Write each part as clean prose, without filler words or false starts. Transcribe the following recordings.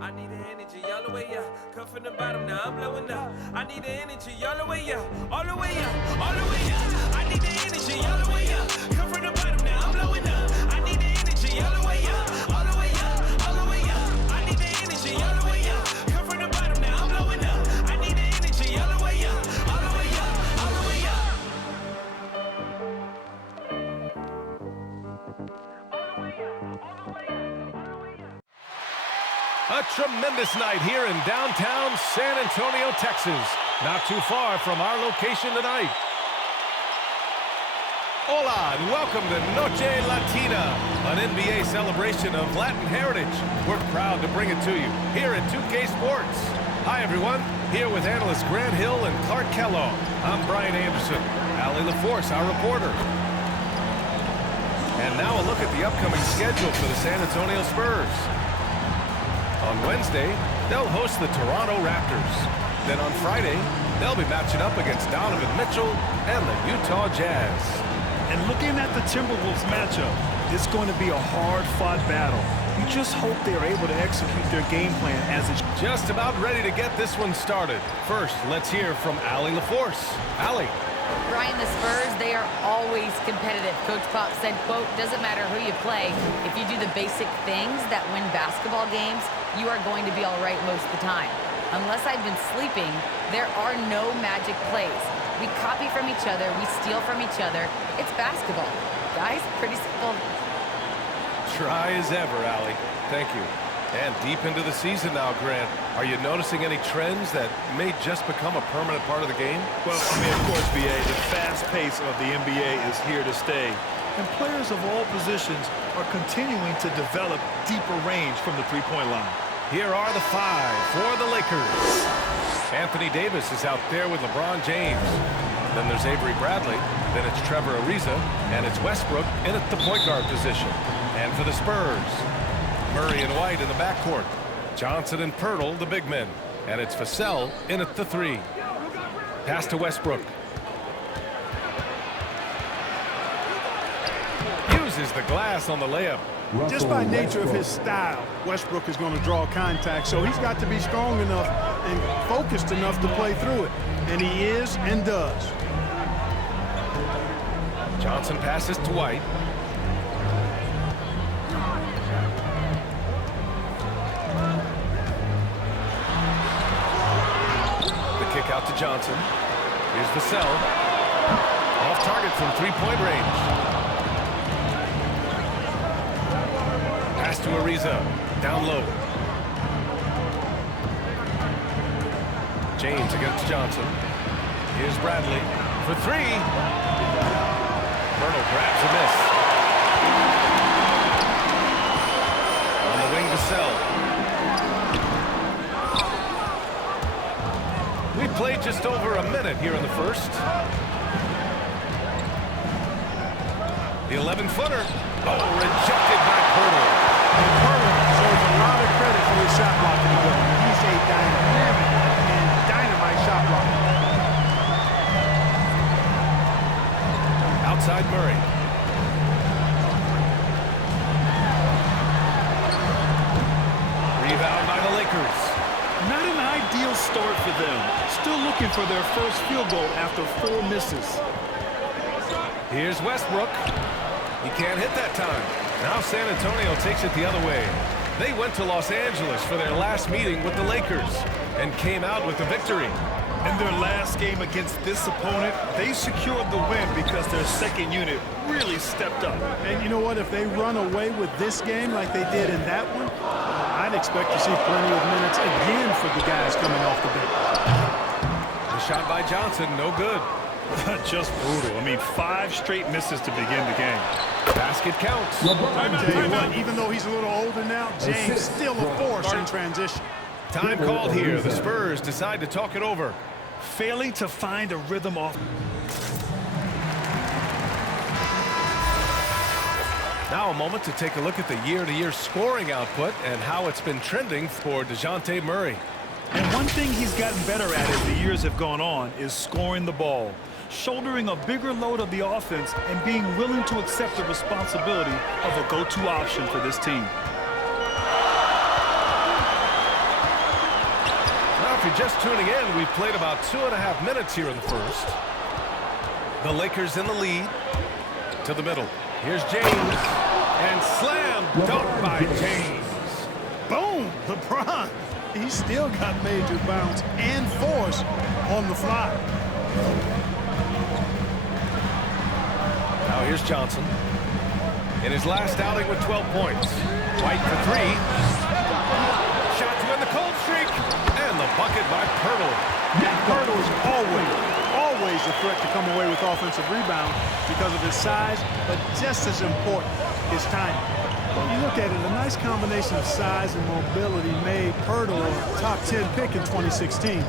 I need the energy all the way up. Come from the bottom, now I'm blowing up. I need the energy all the way up. All the way up, all the way up. I need the energy all the way up. Come from the bottom, now I'm blowing up. I need the energy all the way up. All the way up, all the way up. I need the energy all the way up. Come from the bottom, now I'm blowing up. I need the energy all the way up. All the way up, all the way up. A tremendous night here in downtown San Antonio, Texas. Not too far from our location tonight. Hola and welcome to Noche Latina, an NBA celebration of Latin heritage. We're proud to bring it to you here at 2K Sports. Hi everyone, here with analysts Grant Hill and Clark Kellogg. I'm Brian Anderson, Allie LaForce, our reporter. And now a look at the upcoming schedule for the San Antonio Spurs. On Wednesday, they'll host the Toronto Raptors. Then on Friday, they'll be matching up against Donovan Mitchell and the Utah Jazz. And looking at the Timberwolves matchup, it's going to be a hard-fought battle. You just hope they're able to execute their game plan as it's just about ready to get this one started. First, let's hear from Allie LaForce. Allie. Brian, the Spurs, they are always competitive. Coach Pop said, quote, doesn't matter who you play. If you do the basic things that win basketball games, you are going to be all right most of the time. Unless I've been sleeping, there are no magic plays. We copy from each other. We steal from each other. It's basketball. Guys, pretty simple. Dry as ever, Allie. Thank you. And deep into the season now, Grant. Are you noticing any trends that may just become a permanent part of the game? Well, I mean, of course, B.A., the fast pace of the NBA is here to stay. And players of all positions are continuing to develop deeper range from the three-point line. Here are the five for the Lakers. Anthony Davis is out there with LeBron James. Then there's Avery Bradley. Then it's Trevor Ariza. And it's Westbrook in at the point guard position. And for the Spurs, Murray and White in the backcourt. Johnson and Pirtle, the big men. And it's Vassell in at the three. Pass to Westbrook. Uses the glass on the layup. Just by nature of his style, Westbrook is going to draw contact, so he's got to be strong enough and focused enough to play through it. And he is and does. Johnson passes to White. Kick out to Johnson. Here's Vassell. Off target from three-point range. Pass to Ariza. Down low. James against Johnson. Here's Bradley for three. Pirtle grabs a miss. On the wing, Vassell. We played just over a minute here in the first. The 11-footer. Oh, rejected by Pirtle. And Pirtle deserves a lot of credit for his shot blocking ability. He's a dynamic and dynamite shot blocker. Outside Murray. Rebound by the Lakers. Not an ideal start for them. Still looking for their first field goal after 4 misses. Here's Westbrook. He can't hit that time. Now San Antonio takes it the other way. They went to Los Angeles for their last meeting with the Lakers and came out with the victory. In their last game against this opponent, they secured the win because their second unit really stepped up. And you know what? If they run away with this game like they did in that one, I'd expect to see plenty of minutes again for the guys coming off the bench. The shot by Johnson, no good. Just brutal. I mean, 5 straight misses to begin the game. Basket counts. I tell you what, even though he's a little older now, James still a force in transition. Time called here. The Spurs decide to talk it over. Failing to find a rhythm off. Now a moment to take a look at the year-to-year scoring output and how it's been trending for Dejounte Murray. And one thing he's gotten better at as the years have gone on is scoring the ball, shouldering a bigger load of the offense and being willing to accept the responsibility of a go-to option for this team. you're just tuning in, we've played about 2.5 minutes here in the first. The Lakers in the lead. To the middle. Here's James. And slam dunk by James. Boom! LeBron. He still got major bounce and force on the fly. Now here's Johnson. In his last outing with 12 points. White for three. Shot to end the cold streak. And the bucket by Pirtle. Pirtle is always a threat to come away with offensive rebound because of his size, but just as important, his timing. When you look at it, a nice combination of size and mobility made Pirtle a top 10 pick in 2016.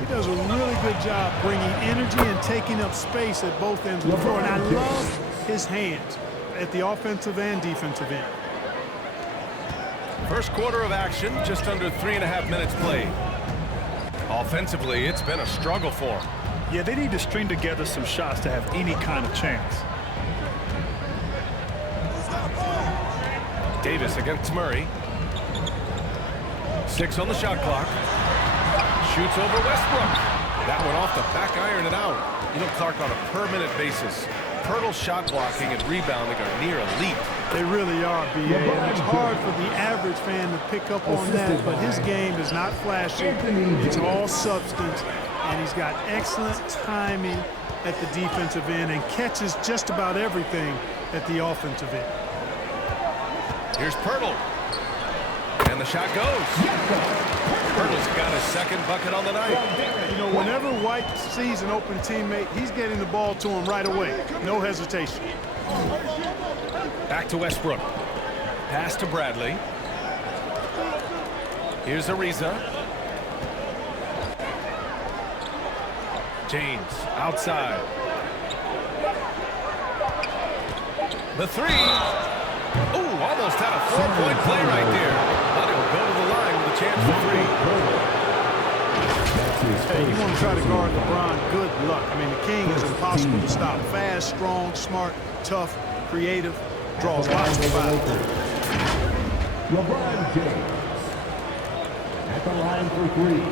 He does a really good job bringing energy and taking up space at both ends of the floor, and I love his hands at the offensive and defensive end. First quarter of action, just under 3.5 minutes played. Offensively, it's been a struggle for him. Yeah, they need to string together some shots to have any kind of chance. Davis against Murray. 6 on the shot clock. Shoots over Westbrook. That one off the back iron and out. You know, Clark, on a per-minute basis, Pirtle's shot blocking and rebounding are near elite. They really are, B.A. And it's hard for the average fan to pick up on that, but his game is not flashy. It's all substance, and he's got excellent timing at the defensive end and catches just about everything at the offensive end. Here's Pirtle. And the shot goes. Pirtle's got his second bucket on the night. You know, whenever White sees an open teammate, he's getting the ball to him right away. No hesitation. Back to Westbrook. Pass to Bradley. Here's Ariza. James outside. The three. Ooh, almost had a 4-point play right there. But he'll go to the line with a chance for three. Hey, you want to try to guard LeBron, good luck. I mean, the king is impossible to stop. Fast, strong, smart, tough, creative, draws lots of fouls. LeBron James at the line for three.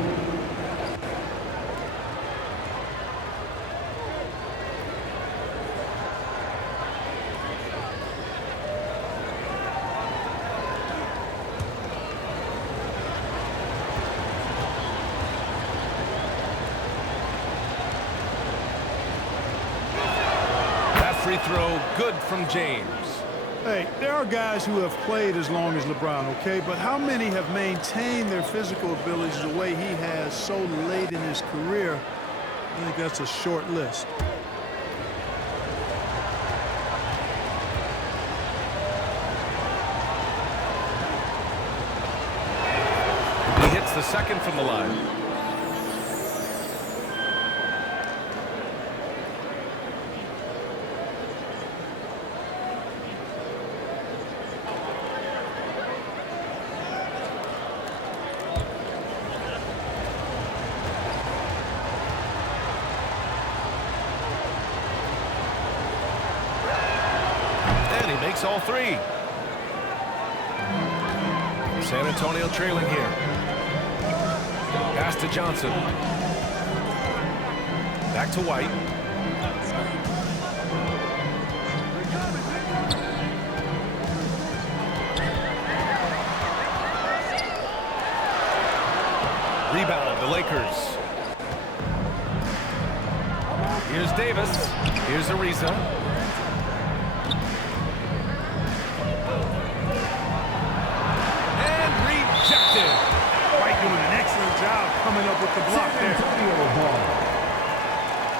Free throw, good from James. Hey, there are guys who have played as long as LeBron, okay? But how many have maintained their physical abilities the way he has so late in his career? I think that's a short list. He hits the second from the line. Makes all three. San Antonio trailing here. Pass to Johnson. Back to White. Rebound, the Lakers. Here's Davis. Here's Ariza. White doing an excellent job coming up with the block there.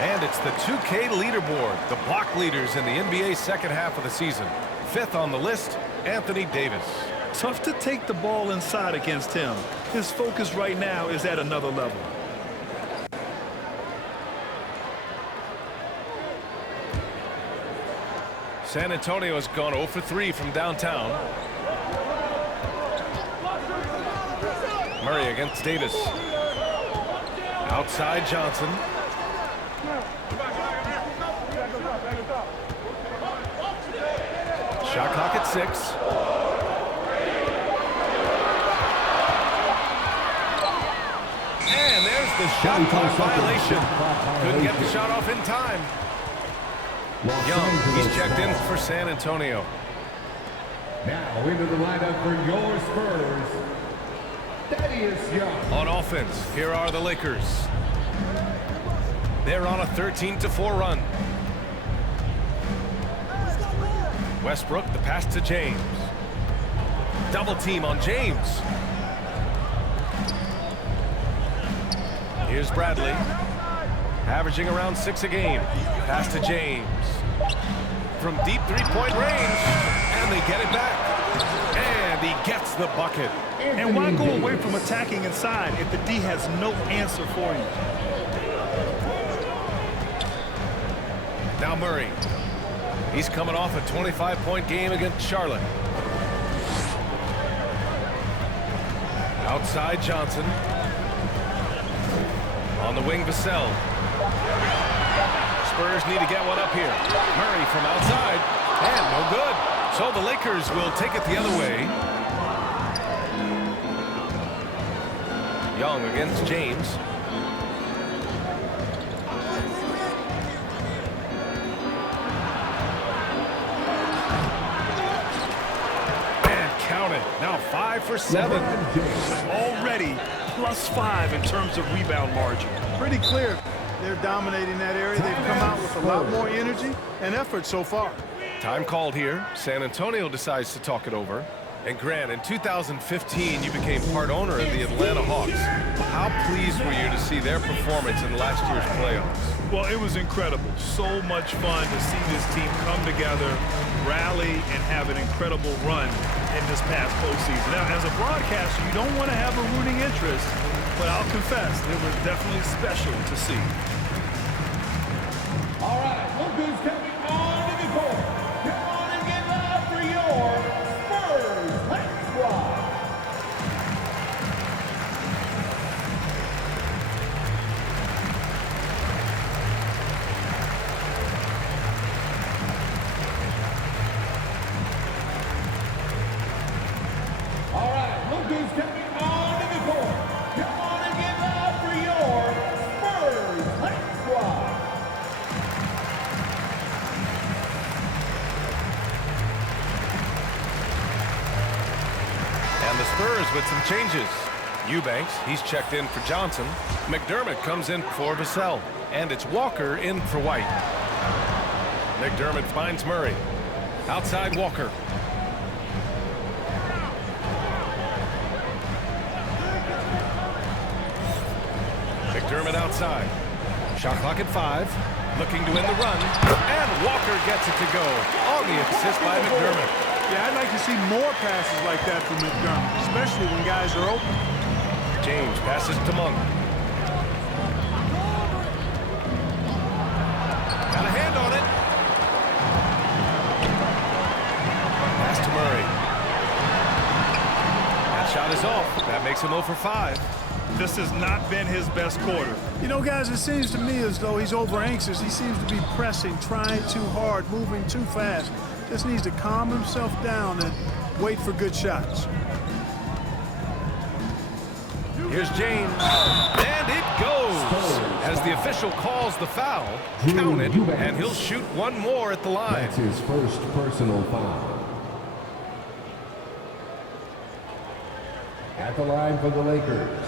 And it's the 2K leaderboard. The block leaders in the NBA second half of the season. 5th on the list, Anthony Davis. Tough to take the ball inside against him. His focus right now is at another level. San Antonio has gone 0 for 3 from downtown. Murray against Davis. Outside Johnson. Shot clock at 6. And the shot clock violation. Couldn't get the shot off in time. Young, he's checked in for San Antonio. Now into the lineup for your Spurs, Young. On offense, here are the Lakers. They're on a 13-4 run. Westbrook, the pass to James. Double team on James. Here's Bradley, averaging around 6 a game. Pass to James. From deep three-point range, and they get it back. And he gets the bucket. And why go away from attacking inside if the D has no answer for you? Now Murray. He's coming off a 25-point game against Charlotte. Outside Johnson. On the wing, Vassell. Spurs need to get one up here. Murray from outside. And no good. So the Lakers will take it the other way. Young against James. And count it. Now 5 for 7. Already +5 in terms of rebound margin. Pretty clear. They're dominating that area. They've come out with a lot more energy and effort so far. Time called here. San Antonio decides to talk it over. And Grant, in 2015, you became part owner of the Atlanta Hawks. How pleased were you to see their performance in last year's playoffs? Well, it was incredible. So much fun to see this team come together, rally, and have an incredible run in this past postseason. Now, as a broadcaster, you don't want to have a rooting interest, but I'll confess, it was definitely special to see. All right, look who's coming on to the court. Come on and get loud for your Spurs High Squad. All right, look who's coming on to the court. Come on and get loud for your Spurs High Squad. And the Spurs with some changes. Eubanks, he's checked in for Johnson. McDermott comes in for Vassell. And it's Walker in for White. McDermott finds Murray. Outside Walker. McDermott outside. Shot clock at 5. Looking to win the run. And Walker gets it to go. On the assist by McDermott. Yeah, I'd like to see more passes like that from McDermott, especially when guys are open. James passes to Monk. Got a hand on it. Pass to Murray. That shot is off. That makes him 0 for 5. This has not been his best quarter. You know, guys, it seems to me as though he's over anxious. He seems to be pressing, trying too hard, moving too fast. Just needs to calm himself down and wait for good shots. Here's James. And it goes. As the official calls the foul, count it, and he'll shoot one more at the line. That's his first personal foul. At the line for the Lakers,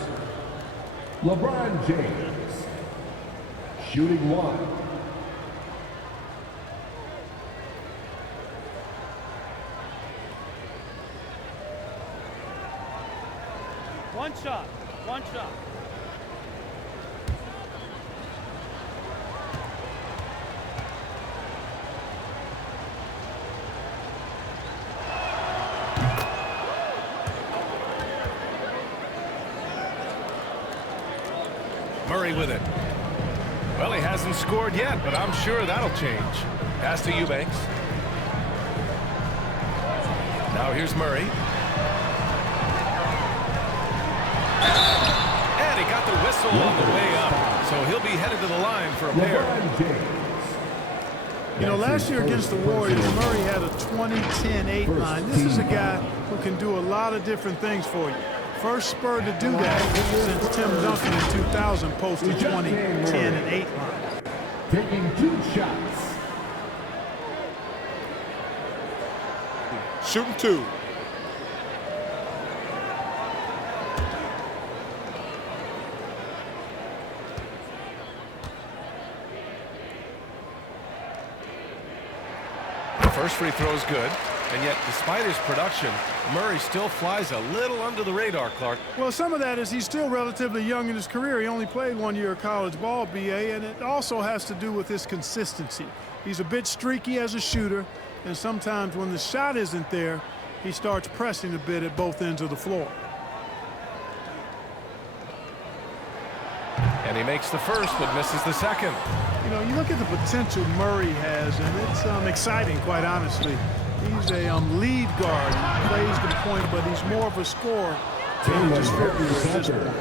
LeBron James, shooting 1. One shot. One shot. Murray with it. Well, he hasn't scored yet, but I'm sure that'll change. Pass to Eubanks. Now here's Murray. And he got the whistle on the way up, so he'll be headed to the line for a pair. You know, last year against the Warriors, Murray had a 20-10-8 line. This is a guy who can do a lot of different things for you. First Spur to do that since Tim Duncan in 2000 posted 20, 10, and 8 line. Taking 2 shots. Shooting 2. First free throw is good, and yet despite his production, Murray still flies a little under the radar, Clark. Well, some of that is he's still relatively young in his career. He only played 1 year of college ball, BA, and it also has to do with his consistency. He's a bit streaky as a shooter, and sometimes when the shot isn't there, he starts pressing a bit at both ends of the floor. And he makes the first, but misses the second. You know, you look at the potential Murray has, and it's exciting, quite honestly. He's a lead guard. He plays the point, but he's more of a scorer than a distributor.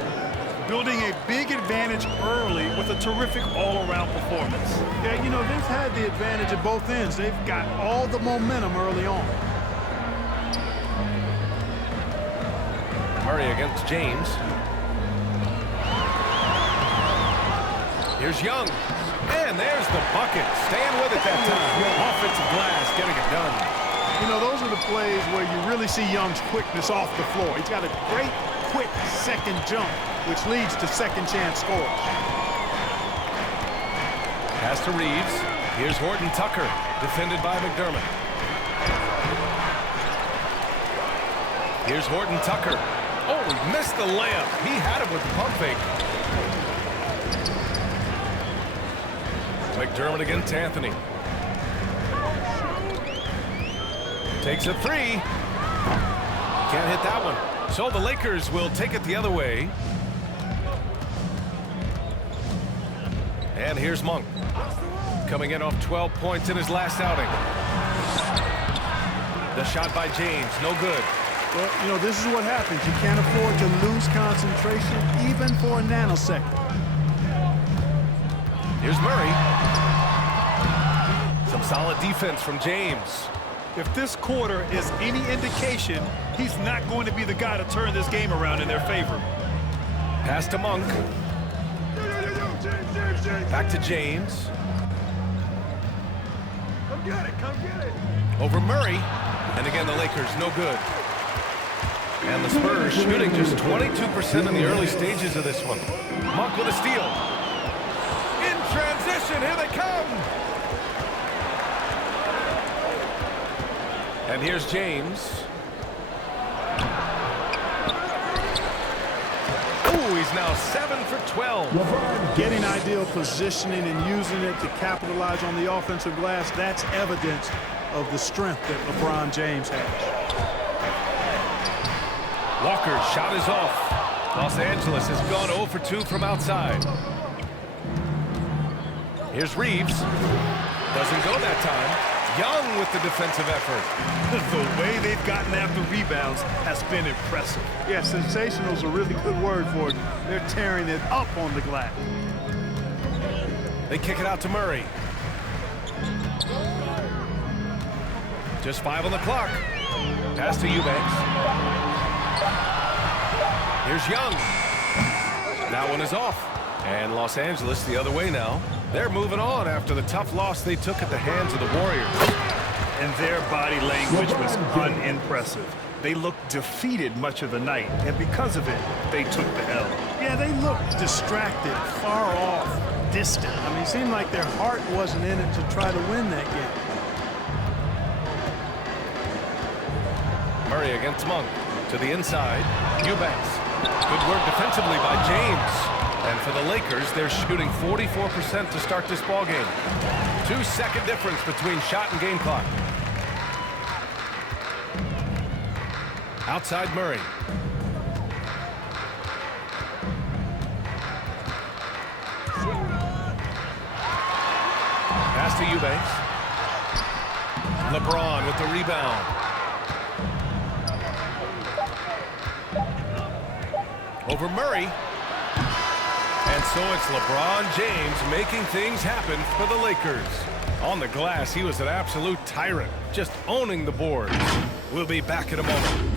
Building a big advantage early with a terrific all-around performance. Yeah, you know, they've had the advantage at both ends. They've got all the momentum early on. Murray against James. Here's Young. And there's the bucket. Staying with it that time. Offensive glass, getting it done. You know, those are the plays where you really see Young's quickness off the floor. He's got a great, quick second jump, which leads to second chance scores. Pass to Reeves. Here's Horton Tucker, defended by McDermott. Here's Horton Tucker. Oh, he missed the layup. He had it with the pump fake. McDermott against Anthony. Takes a 3. Can't hit that one. So the Lakers will take it the other way. And here's Monk. Coming in off 12 points in his last outing. The shot by James, no good. Well, you know, this is what happens. You can't afford to lose concentration even for a nanosecond. Here's Murray. Some solid defense from James. If this quarter is any indication, he's not going to be the guy to turn this game around in their favor. Pass to Monk. Back to James. Come get it, come get it. Over Murray. And again, the Lakers, no good. And the Spurs shooting just 22% in the early stages of this one. Monk with a steal. In transition, here they come. And here's James. Ooh, he's now 7 for 12. Getting ideal positioning and using it to capitalize on the offensive glass, that's evidence of the strength that LeBron James has. Walker's shot is off. Los Angeles has gone 0 for 2 from outside. Here's Reeves. Doesn't go that time. Young with the defensive effort. The way they've gotten after rebounds has been impressive. Yeah, sensational is a really good word for it. They're tearing it up on the glass. They kick it out to Murray. Just 5 on the clock. Pass to Eubanks. Here's Young. That one is off. And Los Angeles the other way now. They're moving on after the tough loss they took at the hands of the Warriors. And their body language was unimpressive. They looked defeated much of the night, and because of it, they took the L. Yeah, they looked distracted, far off, distant. I mean, it seemed like their heart wasn't in it to try to win that game. Murray against Monk. To the inside. Eubanks. Good work defensively by James. And for the Lakers, they're shooting 44% to start this ball game. 2-second difference between shot and game clock. Outside Murray. Pass to Eubanks. LeBron with the rebound. Over Murray. And so it's LeBron James making things happen for the Lakers. On the glass, he was an absolute tyrant, just owning the boards. We'll be back in a moment.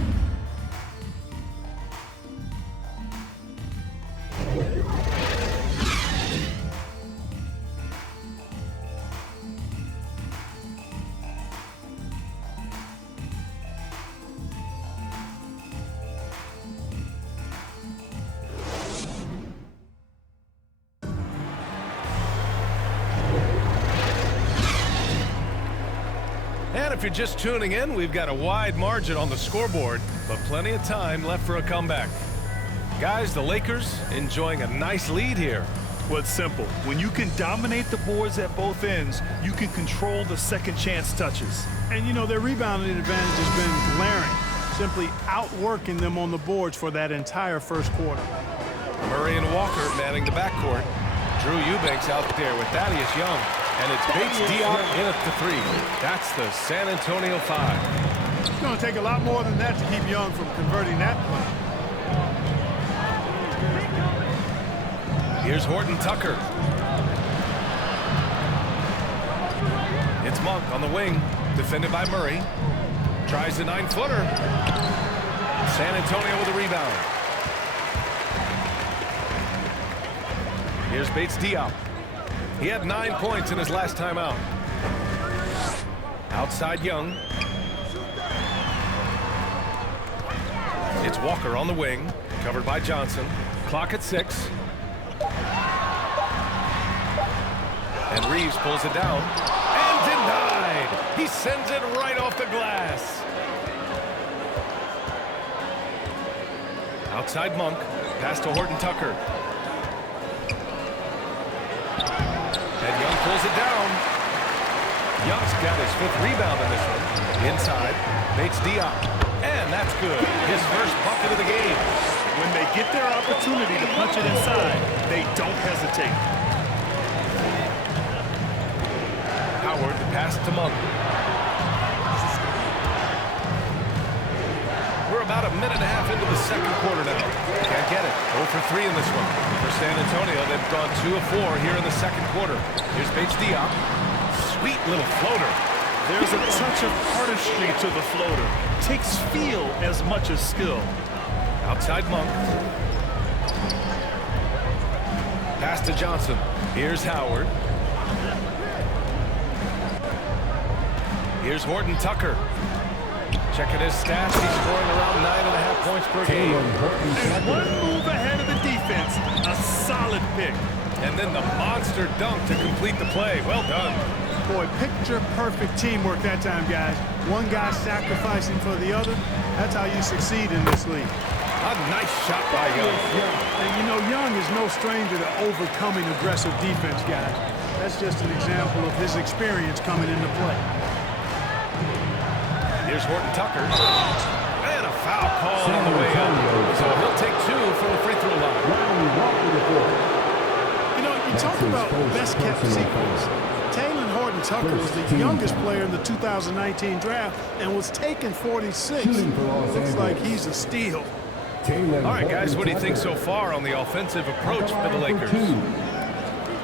And if you're just tuning in, we've got a wide margin on the scoreboard, but plenty of time left for a comeback. Guys, the Lakers enjoying a nice lead here. Well, it's simple. When you can dominate the boards at both ends, you can control the second chance touches. And, you know, their rebounding advantage has been glaring, simply outworking them on the boards for that entire first quarter. Murray and Walker manning the backcourt. Drew Eubanks out there with Thaddeus Young. And it's Bates Diop in at the 3. That's the San Antonio 5. It's going to take a lot more than that to keep Young from converting that play. Here's Horton Tucker. It's Monk on the wing, defended by Murray. Tries the 9-footer. San Antonio with a rebound. Here's Bates Diop. He had 9 points in his last time out. Outside Young. It's Walker on the wing, covered by Johnson. Clock at 6. And Reeves pulls it down. And denied! He sends it right off the glass. Outside Monk. Pass to Horton Tucker. And Young pulls it down. Young's got his 5th rebound in this one. Inside. Bates Diop. And that's good. His first bucket of the game. When they get their opportunity to punch it inside, they don't hesitate. Howard, the pass to Monk. We're about a minute and a half into the second quarter now. Can't get it. 0 for 3 in this one. For San Antonio, they've gone 2 of 4 here in the second quarter. Here's Bates Diop. Sweet little floater. There's a touch of artistry to the floater. Takes feel as much as skill. Outside Monk. Pass to Johnson. Here's Howard. Here's Horton Tucker. Checking his stats, he's scoring around 9.5 points per game. And one move ahead of the defense, a solid pick. And then the monster dunk to complete the play. Well done. Boy, picture-perfect teamwork that time, guys. One guy sacrificing for the other. That's how you succeed in this league. A nice shot by Young. And you know, Young is no stranger to overcoming aggressive defense, guys. That's just an example of his experience coming into play. Here's Horton Tucker. And a foul call on the way up. So he'll take 2 from the free throw line. You know, you talk about best-kept secrets. Taylor Horton Tucker was the youngest player in the 2019 draft and was taken 46. Looks like he's a steal. All right, guys, what do you think so far on the offensive approach for the Lakers?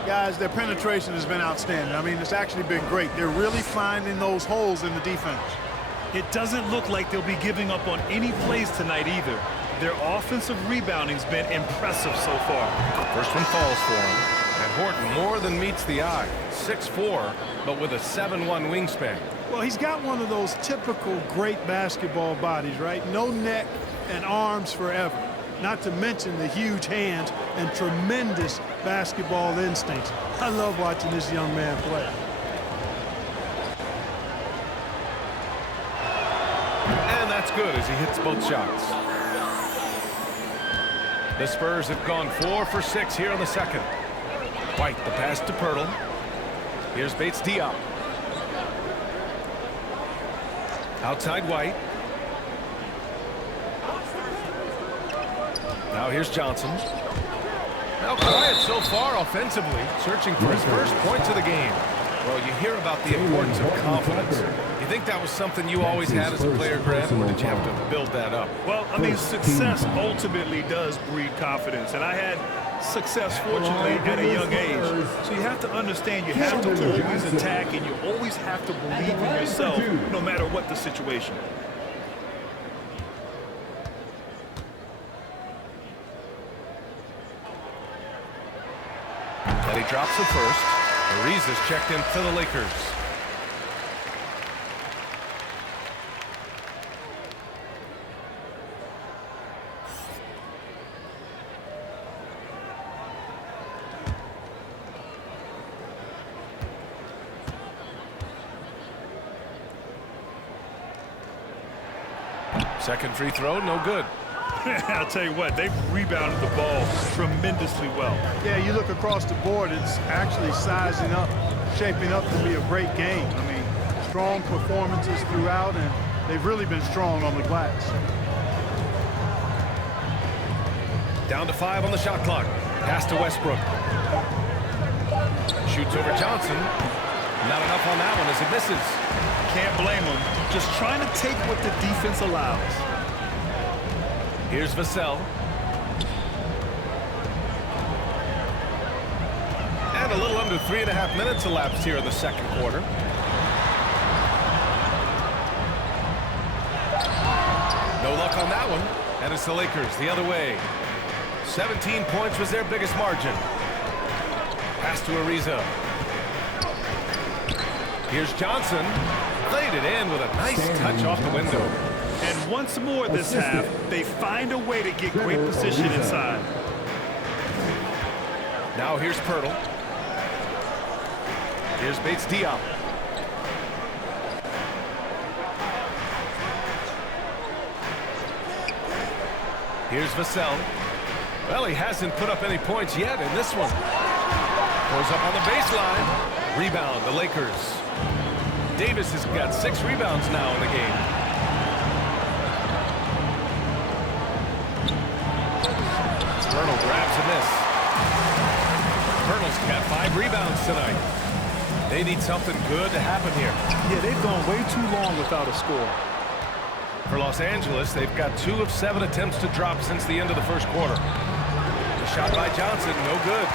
Guys, their penetration has been outstanding. I mean, it's actually been great. They're really finding those holes in the defense. It doesn't look like they'll be giving up on any plays tonight either. Their offensive rebounding's been impressive so far. First one falls for him. And Horton more than meets the eye. 6'4", but with a 7'1" wingspan. Well, he's got one of those typical great basketball bodies, right? No neck and arms forever. Not to mention the huge hands and tremendous basketball instincts. I love watching this young man play. And that's good as he hits both shots. The Spurs have gone 4 for 6 here in the second. White, the pass to Pirtle. Here's Bates Diop. Outside White. Now here's Johnson. Now quiet so far offensively, searching for his first points of the game. Well, you hear about the importance of confidence. You think that was something you always had as a player, Grant, or did you have to build that up? Well, I mean, success ultimately does breed confidence, and I had success, fortunately, at a young age. So you have to understand you have to always attack, and you always have to believe in yourself, no matter what the situation. And he drops the first. Ariza's checked in for the Lakers. Second free throw, no good. I'll tell you what, they've rebounded the ball tremendously well. Yeah, you look across the board, it's actually sizing up, shaping up to be a great game. I mean, strong performances throughout, and they've really been strong on the glass. Down to 5 on the shot clock. Pass to Westbrook. Shoots over Johnson. Not enough on that one as it misses. Can't blame him. Just trying to take what the defense allows. Here's Vassell. And a little under 3.5 minutes elapsed here in the second quarter. No luck on that one. And it's the Lakers the other way. 17 points was their biggest margin. Pass to Ariza. Here's Johnson. Played it in with a nice touch off the window. And once more this half, they find a way to get great position inside. Now here's Pirtle. Here's Bates Diop. Here's Vassell. Well, he hasn't put up any points yet in this one. Goes up on the baseline. Rebound, the Lakers. Davis has got 6 rebounds now in the game. Pirtle grabs a miss. Pirtle's got 5 rebounds tonight. They need something good to happen here. Yeah, they've gone way too long without a score. For Los Angeles, they've got 2 of 7 attempts to drop since the end of the first quarter. The shot by Johnson, no good.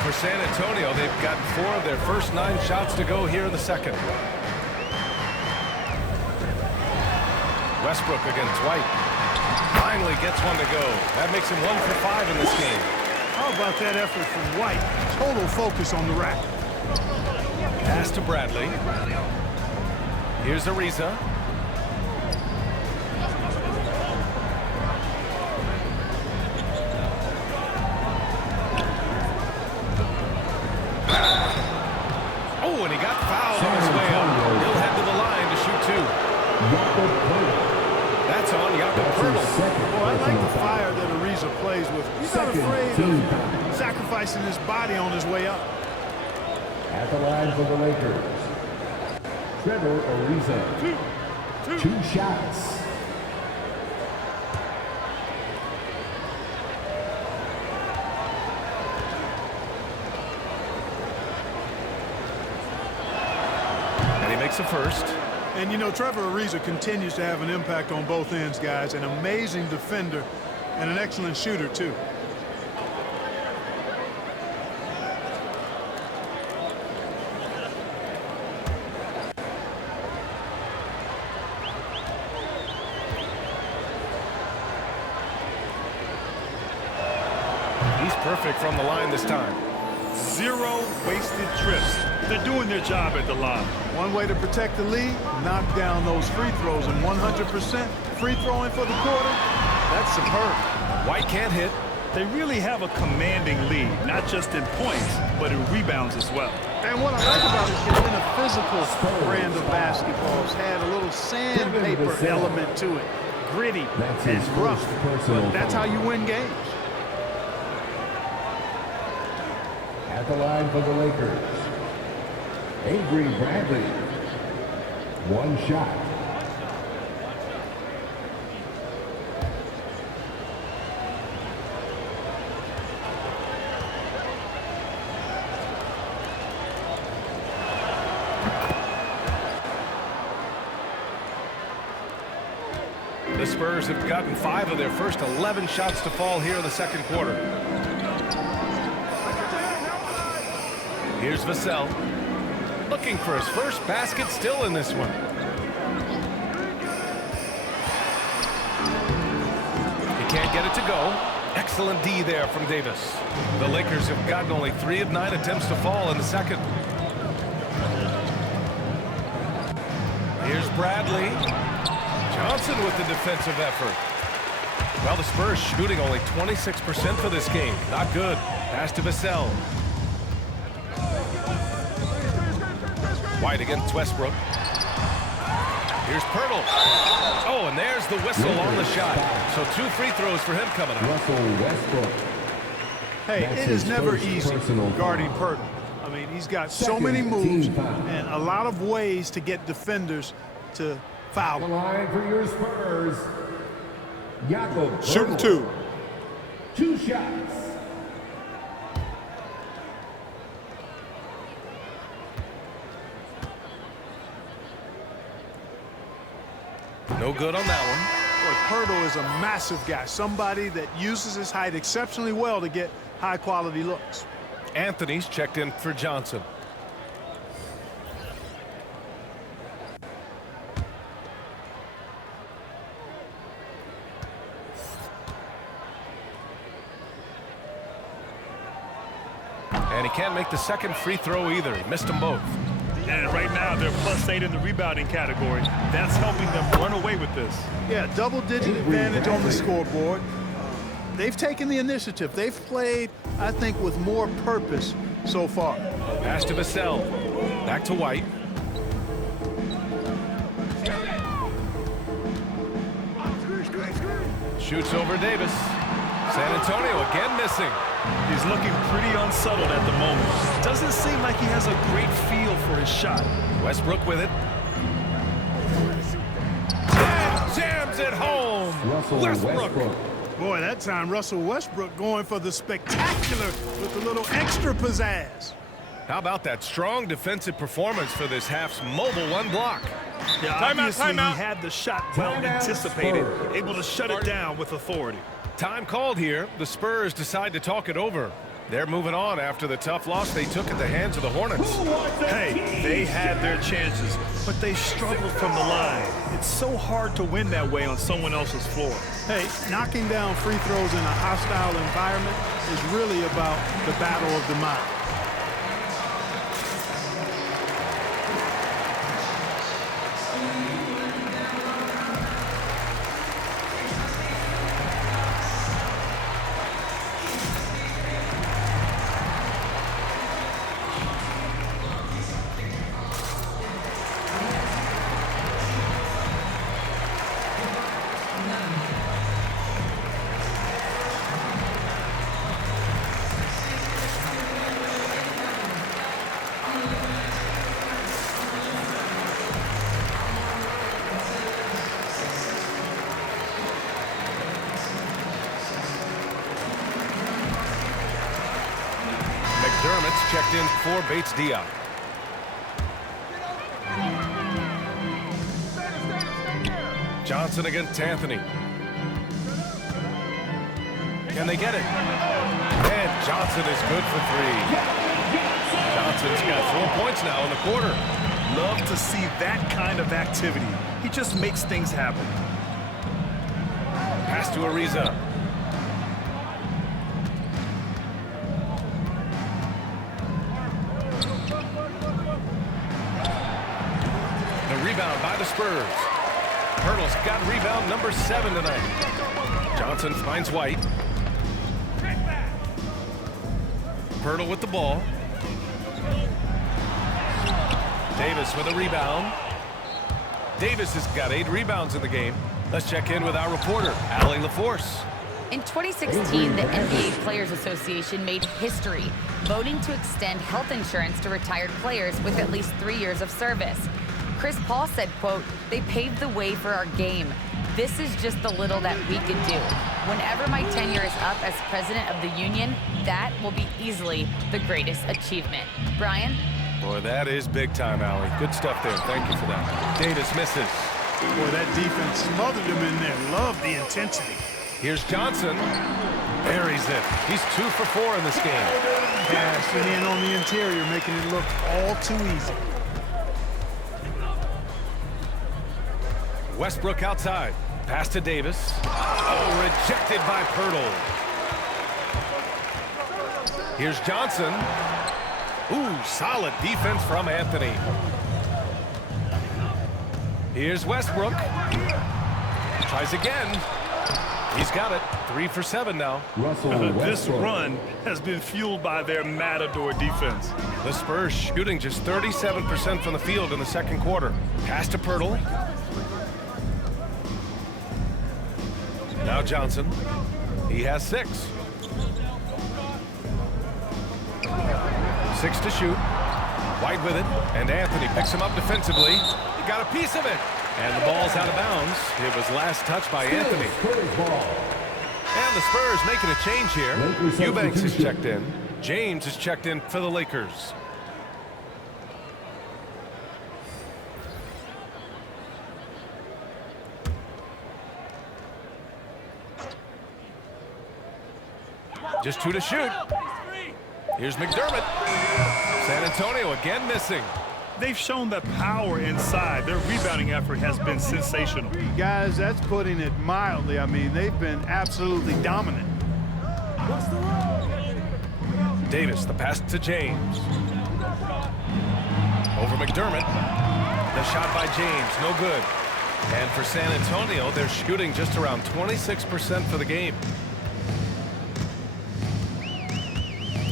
For San Antonio, they've got 4 of their first 9 shots to go here in the second. Westbrook against White. Finally gets one to go. That makes him 1 for 5 in this game. How about that effort from White? Total focus on the rack. Pass to Bradley. Here's Ariza. Oh, and he got fouled on his way up. He'll head to the line to shoot 2. That's on Jakob Pirtle. Well, I like the fire that Ariza plays with. He's not afraid of sacrificing his body on his way up. At the line for the Lakers, Trevor Ariza. 2 shots. And he makes a first. And, you know, Trevor Ariza continues to have an impact on both ends, guys. An amazing defender and an excellent shooter, too. He's perfect from the line this time. 0 wasted trips. They're doing their job at the line. One way to protect the lead, knock down those free throws, and 100% free throwing for the quarter, that's superb. White can't hit. They really have a commanding lead, not just in points, but in rebounds as well. And what I like about it is in a physical brand of basketball, it's had a little sandpaper element to it. Gritty and rough, but that's how you win games. At the line for the Lakers, Avery Bradley. 1 shot. The Spurs have gotten 5 of their first 11 shots to fall here in the second quarter. Here's Vassell. Looking for his first basket still in this one. He can't get it to go. Excellent D there from Davis. The Lakers have gotten only 3 of 9 attempts to fall in the second. Here's Bradley. Johnson with the defensive effort. Well, the Spurs shooting only 26% for this game. Not good. Pass to Vassell. White against Westbrook. Here's Pirtle. Oh, and there's the whistle on the shot. So 2 free throws for him coming up. Hey, it is never easy guarding Pirtle. I mean, he's got so many moves and a lot of ways to get defenders to foul him. Line for your Spurs. Shooting 2. 2 shots. No good on that one. Boy, Pirtle is a massive guy, somebody that uses his height exceptionally well to get high-quality looks. Anthony's checked in for Johnson. And he can't make the second free throw either. He missed them both. And right now, they're +8 in the rebounding category. That's helping them run away with this. Yeah, double-digit advantage on the scoreboard. They've taken the initiative. They've played, I think, with more purpose so far. Pass to Vassell. Back to White. Shoots over Davis. San Antonio again missing. He's looking pretty unsettled at the moment. Doesn't seem like he has a great feel for his shot. Westbrook with it. And jams it home. Westbrook. Boy, that time Russell Westbrook going for the spectacular with a little extra pizzazz. How about that strong defensive performance for this half's mobile 1 block? Yeah, obviously he had the shot well anticipated, able to shut it down with authority. Time called here. The Spurs decide to talk it over. They're moving on after the tough loss they took at the hands of the Hornets. Hey, they had their chances, but they struggled from the line. It's so hard to win that way on someone else's floor. Hey, knocking down free throws in a hostile environment is really about the battle of the mind. McDermott's checked in for Bates Diop. Johnson against Anthony. Can they get it? And Johnson is good for 3. Johnson's got 4 points now in the quarter. Love to see that kind of activity. He just makes things happen. Pass to Ariza. The rebound by the Spurs. Pirtle's got rebound number 7 tonight. Johnson finds White. Pirtle with the ball. Davis with a rebound. Davis has got 8 rebounds in the game. Let's check in with our reporter, Allie LaForce. In 2016, the NBA Players Association made history, voting to extend health insurance to retired players with at least 3 years of service. Chris Paul said, quote, "They paved the way for our game. This is just the little that we could do. Whenever my tenure is up as president of the union, that will be easily the greatest achievement." Brian? Boy, that is big time, Allie. Good stuff there. Thank you for that. Davis misses. Boy, that defense smothered him in there. Love the intensity. Here's Johnson. Buries it. He's 2 for 4 in this game. Cashing in on the interior, making it look all too easy. Westbrook outside. Pass to Davis. Oh, rejected by Pirtle. Here's Johnson. Ooh, solid defense from Anthony. Here's Westbrook. Tries again. He's got it. 3 for 7 now. This run has been fueled by their Matador defense. The Spurs shooting just 37% from the field in the second quarter. Pass to Pirtle. Now Johnson. He has 6. 6 to shoot. White with it, and Anthony picks him up defensively. He got a piece of it, and the ball's out of bounds. It was last touched by Anthony. And the Spurs making a change here. Eubanks is checked in. James is checked in for the Lakers. Just 2 to shoot. Here's McDermott. San Antonio again missing. They've shown that power inside. Their rebounding effort has been sensational. Guys, that's putting it mildly. I mean, they've been absolutely dominant. Davis, the pass to James. Over McDermott. The shot by James, no good. And for San Antonio, they're shooting just around 26% for the game.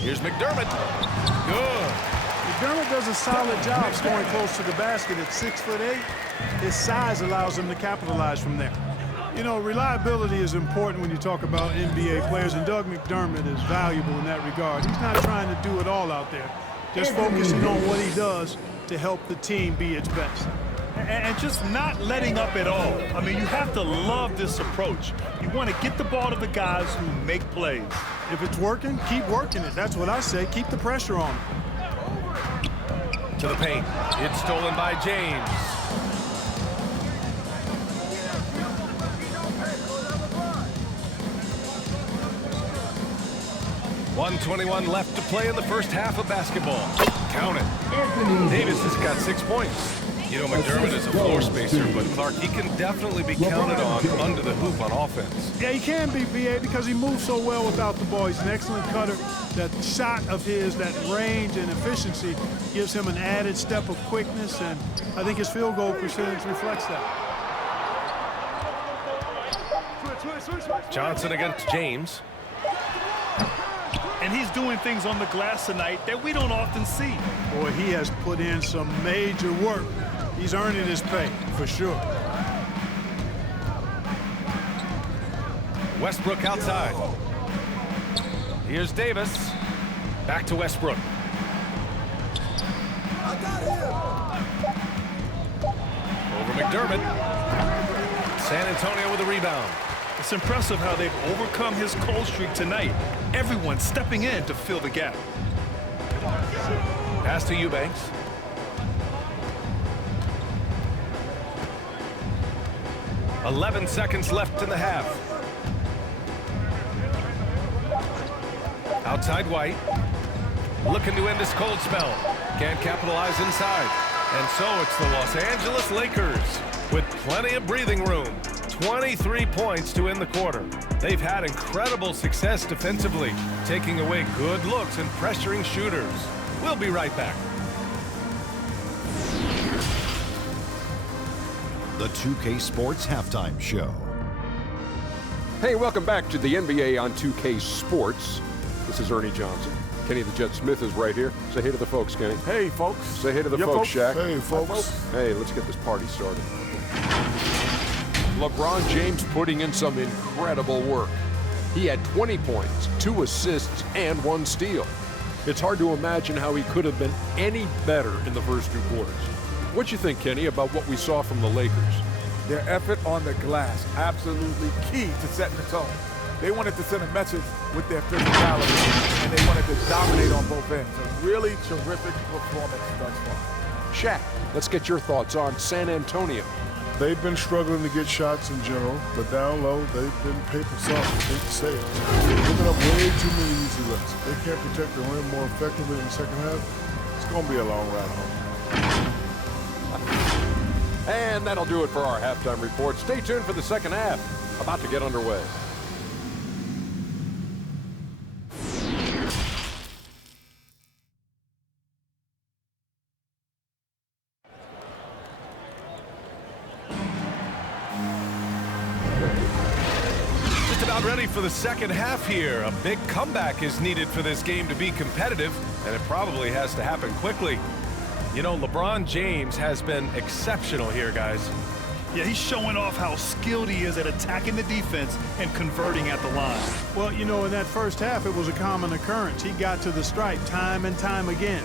Here's McDermott. Good. McDermott does a solid job scoring close to the basket at 6'8". His size allows him to capitalize from there. You know, reliability is important when you talk about NBA players, and Doug McDermott is valuable in that regard. He's not trying to do it all out there, just focusing on what he does to help the team be its best. And just not letting up at all. I mean, you have to love this approach. You want to get the ball to the guys who make plays. If it's working, keep working it. That's what I say. Keep the pressure on. To the paint. It's stolen by James. .121 left to play in the first half of basketball. Count it. Davis has got 6 points. You know, McDermott is a floor spacer, but Clark, he can definitely be counted on under the hoop on offense. Yeah, he can be, BA, because he moves so well without the ball. He's an excellent cutter. That shot of his, that range and efficiency gives him an added step of quickness, and I think his field goal percentage reflects that. Johnson against James. And he's doing things on the glass tonight that we don't often see. Boy, he has put in some major work. He's earning his pay, for sure. Westbrook outside. Here's Davis. Back to Westbrook. Over McDermott. San Antonio with a rebound. It's impressive how they've overcome his cold streak tonight. Everyone stepping in to fill the gap. Pass to Eubanks. .11 seconds left in the half. Outside White. Looking to end this cold spell. Can't capitalize inside. And so it's the Los Angeles Lakers with plenty of breathing room. 23 points to end the quarter. They've had incredible success defensively, taking away good looks and pressuring shooters. We'll be right back. The 2K Sports Halftime Show. Hey, welcome back to the NBA on 2K Sports. This is Ernie Johnson. Kenny the Jet Smith is right here. Say hey to the folks, Kenny. Hey, folks. Say hey to the folks, Shaq. Hey, folks. Hey, let's get this party started. LeBron James putting in some incredible work. He had 20 points, 2 assists, and 1 steal. It's hard to imagine how he could have been any better in the first 2 quarters. What you think, Kenny, about what we saw from the Lakers? Their effort on the glass, absolutely key to setting the tone. They wanted to send a message with their physicality, and they wanted to dominate on both ends. A really terrific performance thus far. Shaq, let's get your thoughts on San Antonio. They've been struggling to get shots in general, but down low, they've been paper soft, I hate to say it. They're giving up way too many easy looks. They can't protect the rim more effectively in the second half. It's going to be a long ride home. And that'll do it for our halftime report. Stay tuned for the second half. About to get underway. Just about ready for the second half here. A big comeback is needed for this game to be competitive, and it probably has to happen quickly. You know, LeBron James has been exceptional here, guys. Yeah, he's showing off how skilled he is at attacking the defense and converting at the line. Well, you know, in that first half, it was a common occurrence. He got to the stripe time and time again.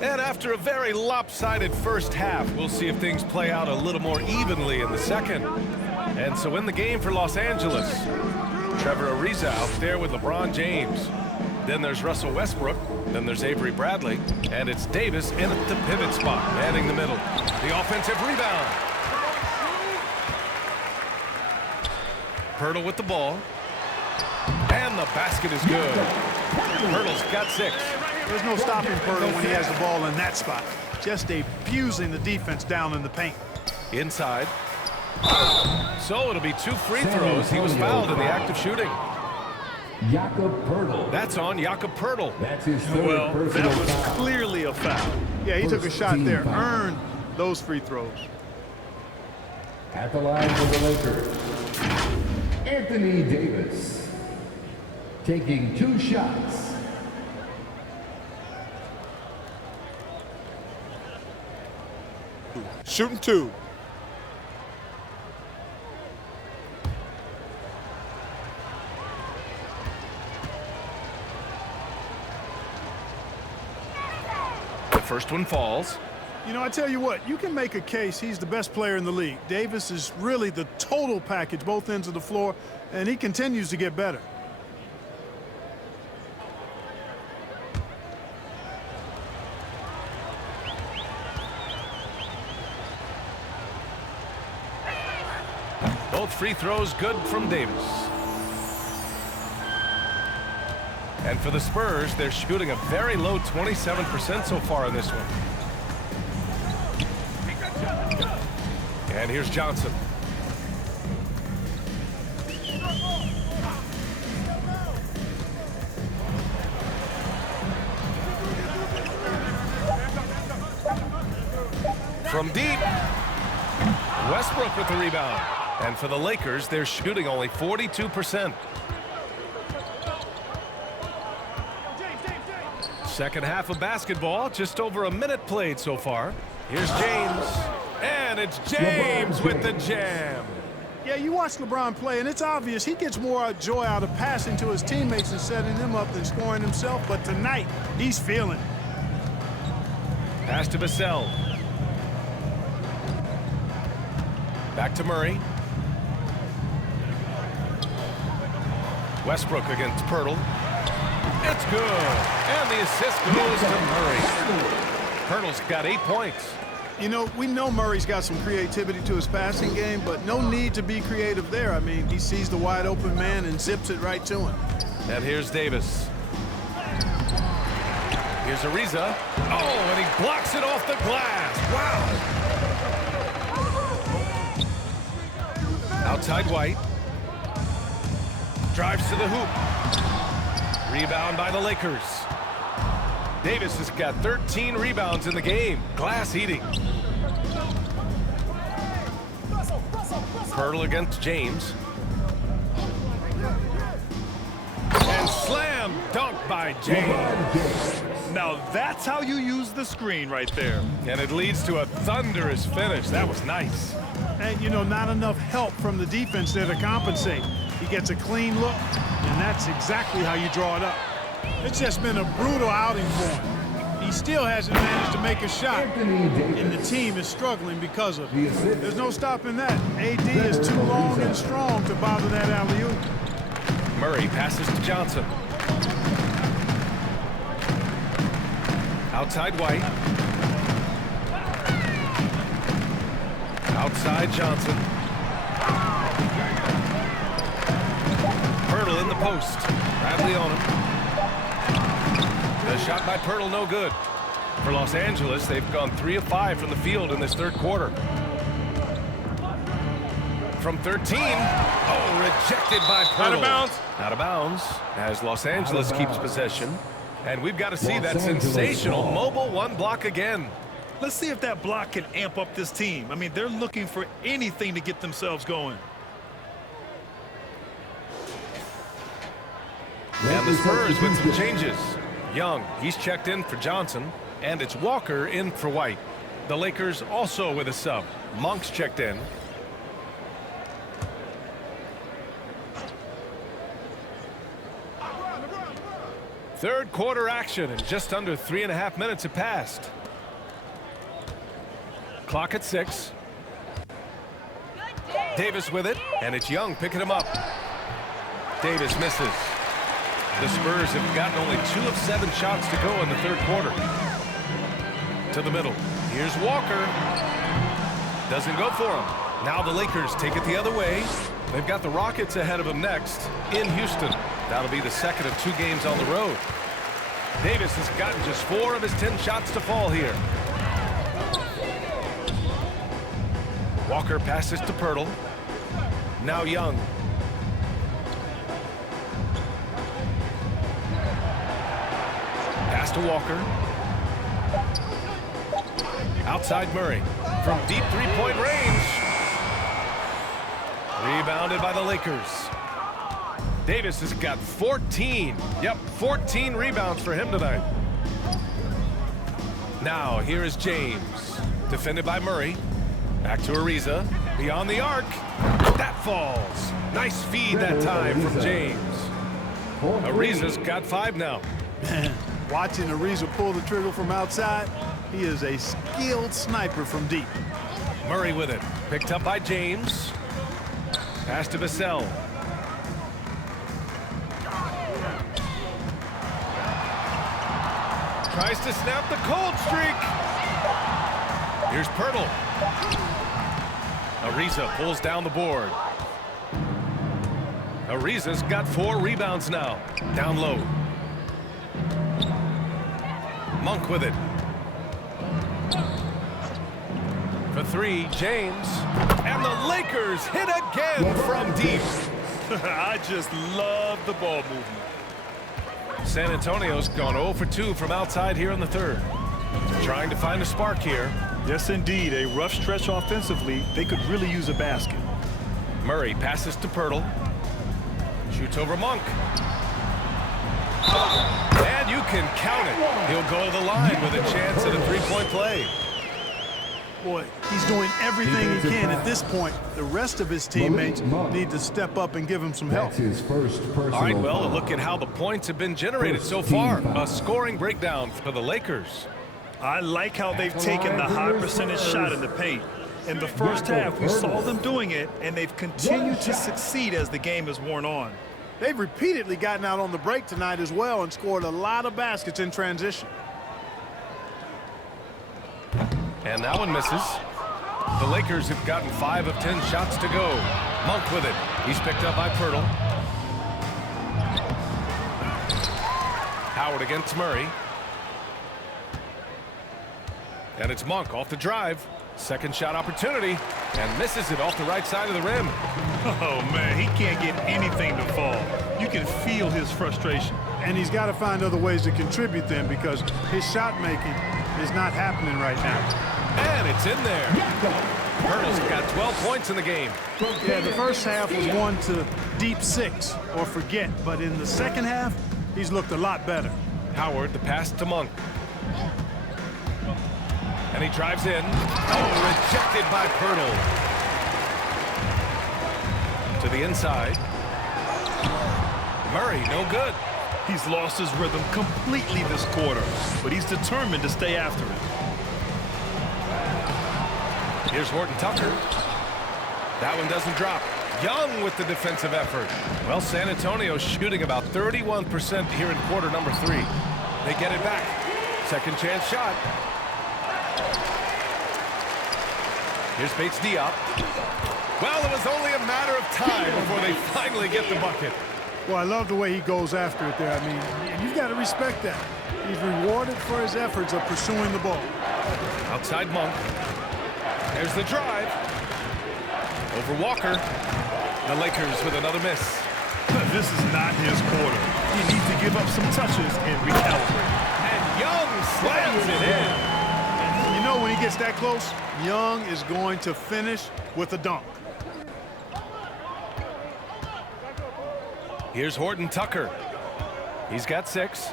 And after a very lopsided first half, we'll see if things play out a little more evenly in the second. And so in the game for Los Angeles, Trevor Ariza out there with LeBron James. Then there's Russell Westbrook. Then there's Avery Bradley. And it's Davis in at the pivot spot, manning the middle. The offensive rebound. Pirtle with the ball. And the basket is good. Pirtle's got 6. There's no stopping Pirtle when he has the ball in that spot. Just abusing the defense down in the paint. Inside. So it'll be 2 free throws. He was fouled in the act of shooting. Jakob Pirtle. That's on Jakob Pirtle. That's his third Well, personal that was foul. clearly a foul. Yeah, he took a shot there, Foul. earned those free throws. At the line for the Lakers, Anthony Davis. Taking 2 shots. Shooting 2. The first one falls. You know, I tell you what, you can make a case he's the best player in the league. Davis is really the total package, both ends of the floor, and he continues to get better. Both free throws good from Davis. And for the Spurs, they're shooting a very low 27% so far in this one. And here's Johnson. From deep, Westbrook with the rebound. And for the Lakers, they're shooting only 42%. Second half of basketball, just over a minute played so far. Here's James. And it's James with the jam. Yeah, you watch LeBron play, and it's obvious he gets more joy out of passing to his teammates and setting them up than scoring himself. But tonight, he's feeling it. Pass to Vassell. Back to Murray. Westbrook against Pirtle. It's good. And the assist goes to Murray. Pirtle's got 8 points. You know, we know Murray's got some creativity to his passing game, but no need to be creative there. I mean, he sees the wide open man and zips it right to him. And here's Davis. Here's Ariza. Oh, and he blocks it off the glass. Wow. Outside White. Drives to the hoop. Rebound by the Lakers. Davis has got 13 rebounds in the game. Glass eating. Pirtle against James. And slam dunk by James. Now that's how you use the screen right there. And it leads to a thunderous finish. That was nice. And, you know, not enough help from the defense there to compensate. He gets a clean look, and that's exactly how you draw it up. It's just been a brutal outing for him. He still hasn't managed to make a shot, and the team is struggling because of it. There's no stopping that. AD is too long and strong to bother that alley-oop. Murray passes to Johnson. Outside White. Outside Johnson. Pirtle in the post. Bradley on him. The shot by Pirtle no good. For Los Angeles, they've gone 3 of 5 from the field in this third quarter. From 13. Oh, rejected by Pirtle. Out of bounds. Out of bounds as Los Angeles keeps possession. And we've got to see that sensational mobile one block again. Let's see if that block can amp up this team. I mean, they're looking for anything to get themselves going. And the Spurs with some changes. Young, he's checked in for Johnson. And it's Walker in for White. The Lakers also with a sub. Monk's checked in. Third quarter action, and just under 3.5 minutes have passed. Clock at 6. Davis with it, and it's Young picking him up. Davis misses. The Spurs have gotten only 2 of 7 shots to go in the third quarter. To the middle. Here's Walker. Doesn't go for him. Now the Lakers take it the other way. They've got the Rockets ahead of them next in Houston. That'll be the second of 2 games on the road. Davis has gotten just 4 of his 10 shots to fall here. Walker passes to Pirtle. Now Young. Pass to Walker. Outside Murray. From deep three-point range. Rebounded by the Lakers. Davis has got 14. Yep, 14 rebounds for him tonight. Now, here is James. Defended by Murray. Back to Ariza. Beyond the arc. That falls. Nice feed that time from James. Ariza's got 5 now. Man, watching Ariza pull the trigger from outside, he is a skilled sniper from deep. Murray with it. Picked up by James. Pass to Vassell. Tries to snap the cold streak. Here's Pirtle. Ariza pulls down the board. Ariza's got 4 rebounds now. Down low. Monk with it. For 3, James. And the Lakers hit again from deep. I just love the ball movement. San Antonio's gone 0 for 2 from outside here in the third. Trying to find a spark here. Yes, indeed. A rough stretch offensively. They could really use a basket. Murray passes to Pirtle. Shoots over Monk. And you can count it. He'll go to the line with a chance at a 3-point play. Boy, he's doing everything he can at this point. The rest of his teammates need to step up and give him some help. All right, well, a look at how the points have been generated so far. A scoring breakdown for the Lakers. I like how they've taken the high percentage shot in the paint. In the first half, we saw them doing it, and they've continued to succeed as the game has worn on. They've repeatedly gotten out on the break tonight as well and scored a lot of baskets in transition. And that one misses. The Lakers have gotten 5 of 10 shots to go. Monk with it. He's picked up by Pirtle. Howard against Murray. And it's Monk off the drive. Second shot opportunity. And misses it off the right side of the rim. Oh, man, he can't get anything to fall. You can feel his frustration. And he's got to find other ways to contribute then because his shot making is not happening right now. And it's in there. Pirtle's got 12 points in the game. Yeah, the first half was 1 to deep 6 or forget. But in the second half, he's looked a lot better. Howard, the pass to Monk. And he drives in. Oh, rejected by Pirtle. To the inside. Murray, no good. He's lost his rhythm completely this quarter, but he's determined to stay after it. Here's Horton Tucker. That one doesn't drop. Young with the defensive effort. Well, San Antonio's shooting about 31% here in quarter number 3. They get it back. Second chance shot. Here's Bates Diop. Well, it was only a matter of time before they finally get the bucket. Well, I love the way he goes after it there. I mean, you've got to respect that. He's rewarded for his efforts of pursuing the ball. Outside Monk. There's the drive. Over Walker. The Lakers with another miss. This is not his quarter. He needs to give up some touches and recalibrate. And Young slams it in. You know when he gets that close, Young is going to finish with a dunk. Here's Horton Tucker. He's got 6.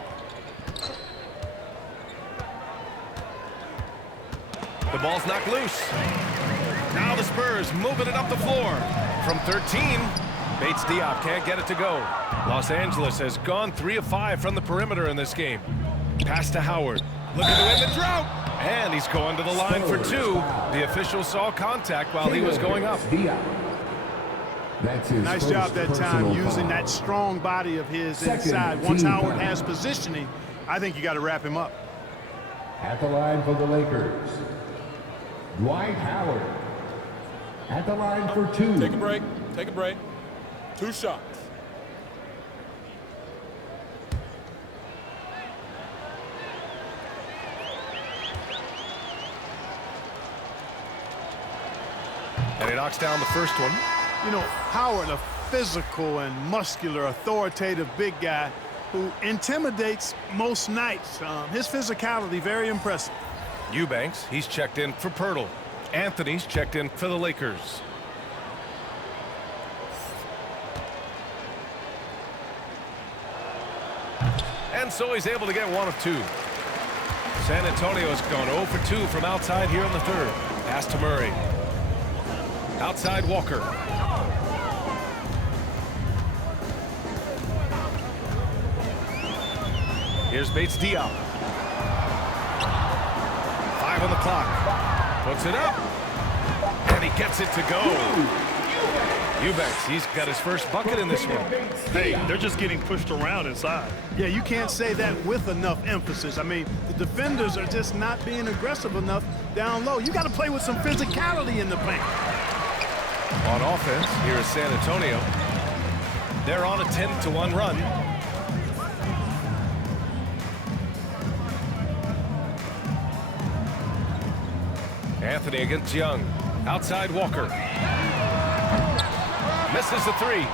The ball's knocked loose. Now the Spurs moving it up the floor. From 13, Bates Diop can't get it to go. Los Angeles has gone 3 of 5 from the perimeter in this game. Pass to Howard. Looking to win the drought. And he's going to the line for 2. The official saw contact while he was going up. Nice job that time using that strong body of his inside. Once Howard has positioning, I think you got to wrap him up. At the line for the Lakers, Dwight Howard. At the line for 2. Take a break. Take a break. 2 shots. And he knocks down the first one. You know, Howard, a physical and muscular, authoritative big guy who intimidates most nights. His physicality, very impressive. Eubanks, he's checked in for Pirtle. Anthony's checked in for the Lakers. And so he's able to get 1 of 2. San Antonio's gone 0 for 2 from outside here in the third. Pass to Murray. Outside Walker. Here's Bates Diop. 5 on the clock. Puts it up. And he gets it to go. Eubanks, he's got his first bucket in this one. Hey, they're just getting pushed around inside. Yeah, you can't say that with enough emphasis. I mean, the defenders are just not being aggressive enough down low. You got to play with some physicality in the paint. On offense, here is San Antonio. They're on a 10-1 run. Anthony against Young. Outside Walker. Misses the 3.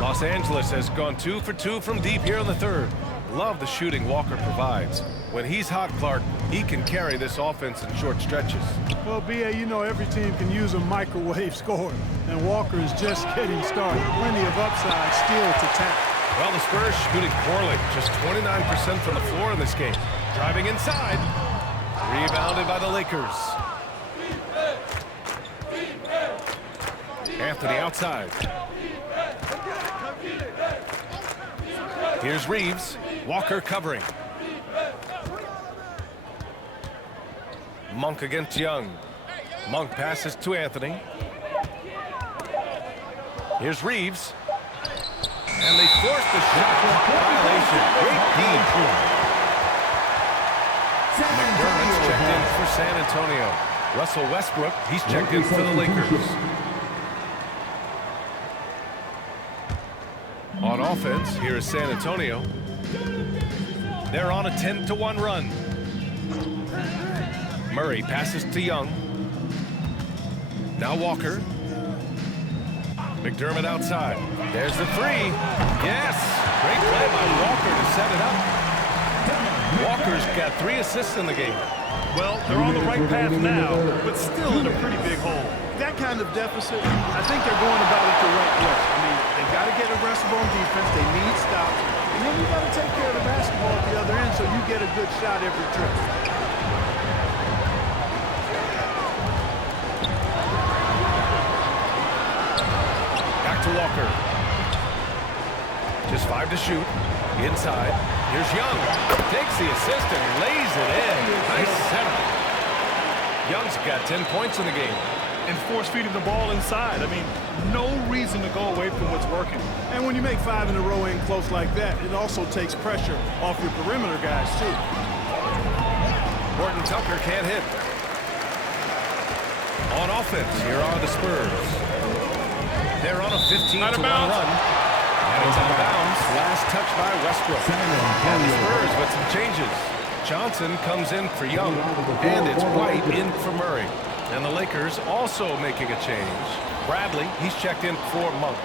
Los Angeles has gone 2 for 2 from deep here in the third. Love the shooting Walker provides. When he's hot, Clark, he can carry this offense in short stretches. Well, B.A., you know every team can use a microwave score, and Walker is just getting started. Plenty of upside still to tap. Well, the Spurs shooting poorly. Just 29% from the floor in this game. Driving inside. Rebounded by the Lakers. Anthony outside. Here's Reeves. Walker covering. Monk against Young. Monk passes to Anthony. Here's Reeves. And they force the shot clock violation. Great D. McDermott's checked in for San Antonio. Russell Westbrook, he's checked in for the Lakers. On offense, here is San Antonio. They're on a 10-1 run. Murray passes to Young. Now Walker. McDermott outside. There's the 3. Yes! Great play by Walker to set it up. Walker's got 3 assists in the game. Well, they're on the right path now, but still in a pretty big hole. That kind of deficit, I think they're going about it the right way. I mean, they've got to get aggressive on defense. They need stops. And then you got to take care of the basketball at the other end so you get a good shot every trip. Back to Walker. Just 5 to shoot. Inside. Here's Young. Takes the assist and lays it in. Nice setup. Young's got 10 points in the game. And force-feeding the ball inside. I mean, no reason to go away from what's working. And when you make 5 in a row in close like that, it also takes pressure off your perimeter guys, too. Horton Tucker can't hit. On offense, here are the Spurs. They're on a 15-1 run. And it's out of bounds. Last touch by Westbrook. And the Spurs with some changes. Johnson comes in for Young. And it's White in for Murray. And the Lakers also making a change. Bradley, he's checked in for Monk.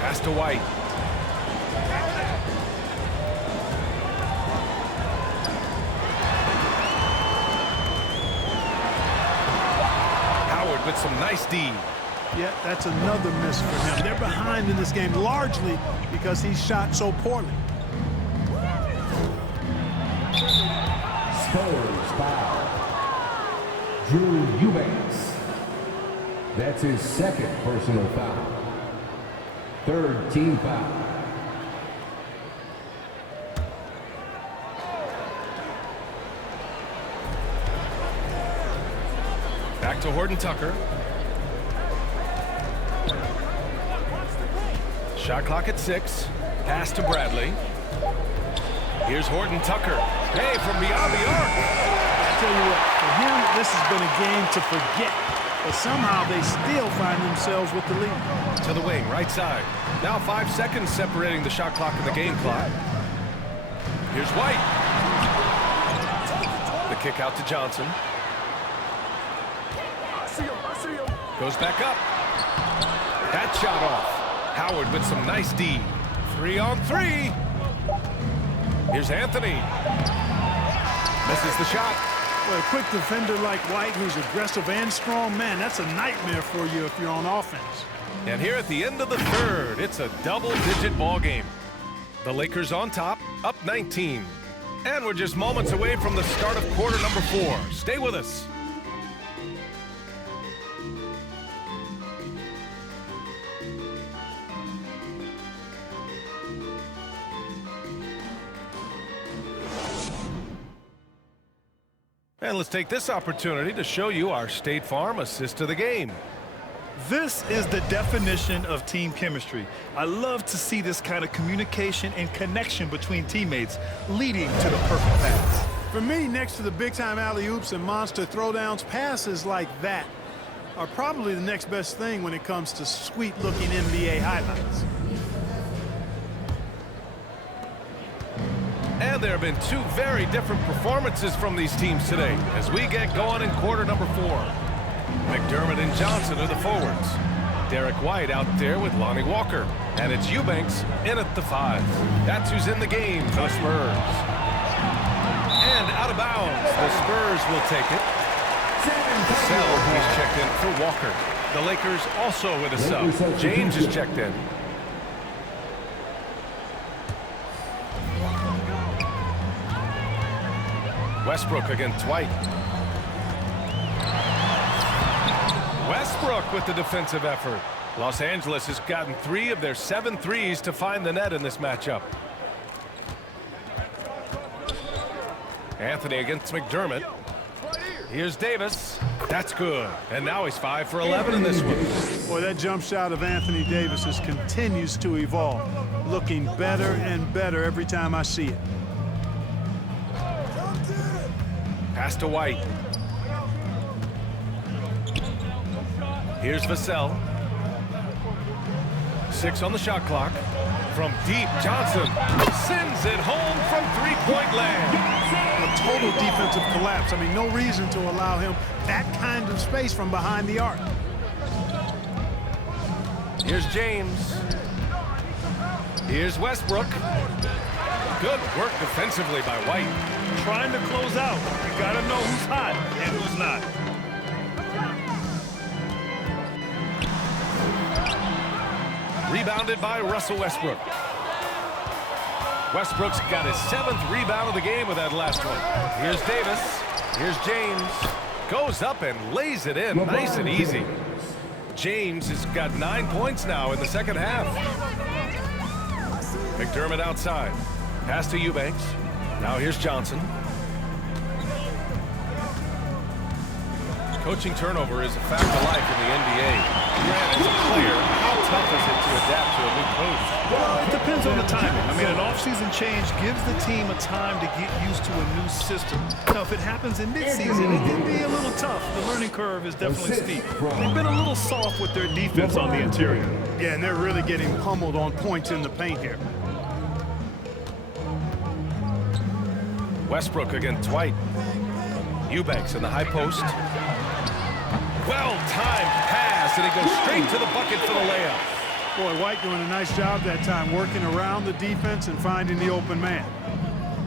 Pass to White. with some nice D. Yeah, that's another miss for him. They're behind in this game largely because he shot so poorly. Spurs foul. Drew Eubanks. That's his second personal foul. Third team foul. Back to Horton Tucker. Shot clock at 6. Pass to Bradley. Here's Horton Tucker. Hey, from beyond the arc. I tell you what, for him, this has been a game to forget. But somehow they still find themselves with the lead. To the wing, right side. Now 5 seconds separating the shot clock and the game clock. Here's White. The kick out to Johnson. Goes back up. That shot off. Howard with some nice D. 3-on-3. Here's Anthony. Misses the shot. Well, a quick defender like White, who's aggressive and strong, man, that's a nightmare for you if you're on offense. And here at the end of the third, it's a double-digit ball game. The Lakers on top, up 19. And we're just moments away from the start of quarter number 4. Stay with us. And let's take this opportunity to show you our State Farm assist of the game. This is the definition of team chemistry. I love to see this kind of communication and connection between teammates leading to the perfect pass. For me, next to the big-time alley-oops and monster throwdowns, passes like that are probably the next best thing when it comes to sweet-looking NBA highlights. And there have been 2 very different performances from these teams today as we get going in quarter number 4. McDermott and Johnson are the forwards. Derek White out there with Lonnie Walker. And it's Eubanks in at the 5. That's who's in the game for the Spurs. And out of bounds, the Spurs will take it. Sell, he's checked in for Walker. The Lakers also with a sub. James is checked in. Westbrook against White. Westbrook with the defensive effort. Los Angeles has gotten 3 of their 7 threes to find the net in this matchup. Anthony against McDermott. Here's Davis. That's good. And now he's 5 for 11 in this one. Boy, that jump shot of Anthony Davis continues to evolve. Looking better and better every time I see it. Pass to White. Here's Vassell. 6 on the shot clock. From deep, Johnson sends it home from 3-point land. A total defensive collapse. I mean, no reason to allow him that kind of space from behind the arc. Here's James. Here's Westbrook. Good work defensively by White. Trying to close out. You got to know who's hot and who's not. Rebounded by Russell Westbrook. Westbrook's got his 7th rebound of the game with that last one. Here's Davis. Here's James. Goes up and lays it in. Nice and easy. James has got 9 points now in the second half. McDermott outside. Pass to Eubanks. Now here's Johnson. Coaching turnover is a fact of life in the NBA. Grant, as a player, how tough is it to adapt to a new coach? Well, it depends on the timing. I mean, an off-season change gives the team a time to get used to a new system. Now, if it happens in mid-season, it can be a little tough. The learning curve is definitely steep. They've been a little soft with their defense on the interior. Yeah, and they're really getting pummeled on points in the paint here. Westbrook against White. Eubanks in the high post. Well-timed pass, and he goes straight to the bucket for the layup. Boy, White doing a nice job that time, working around the defense and finding the open man.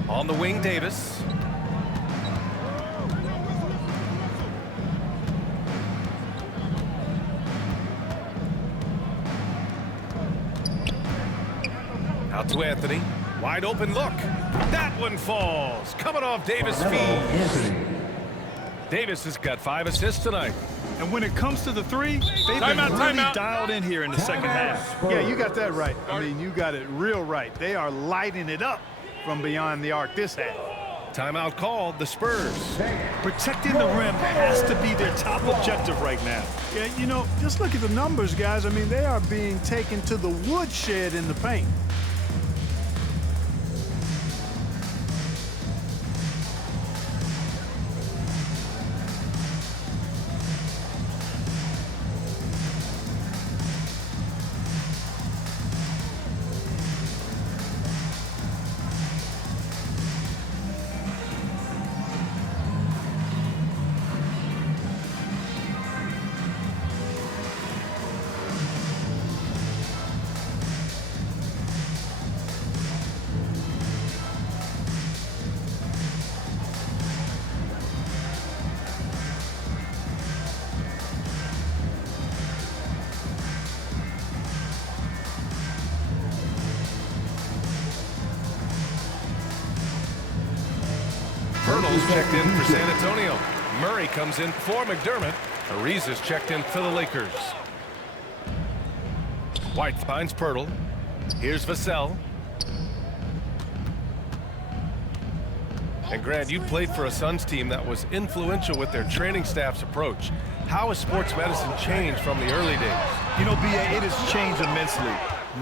On the wing, Davis. Out to Anthony. Wide open look. That one falls. Coming off Davis' feet. Davis has got 5 assists tonight. And when it comes to the three, they've been really dialed in here in the second half. Yeah, you got that right. I mean, you got it real right. They are lighting it up from beyond the arc this half. Timeout called, the Spurs. Protecting the rim has to be their top objective right now. Yeah, you know, just look at the numbers, guys. I mean, they are being taken to the woodshed in the paint. Hurdle's checked in for San Antonio. Murray comes in for McDermott. Ariza's checked in for the Lakers. White finds Pirtle. Here's Vassell. And Grant, you played for a Suns team that was influential with their training staff's approach. How has sports medicine changed from the early days? You know, B.A., it has changed immensely.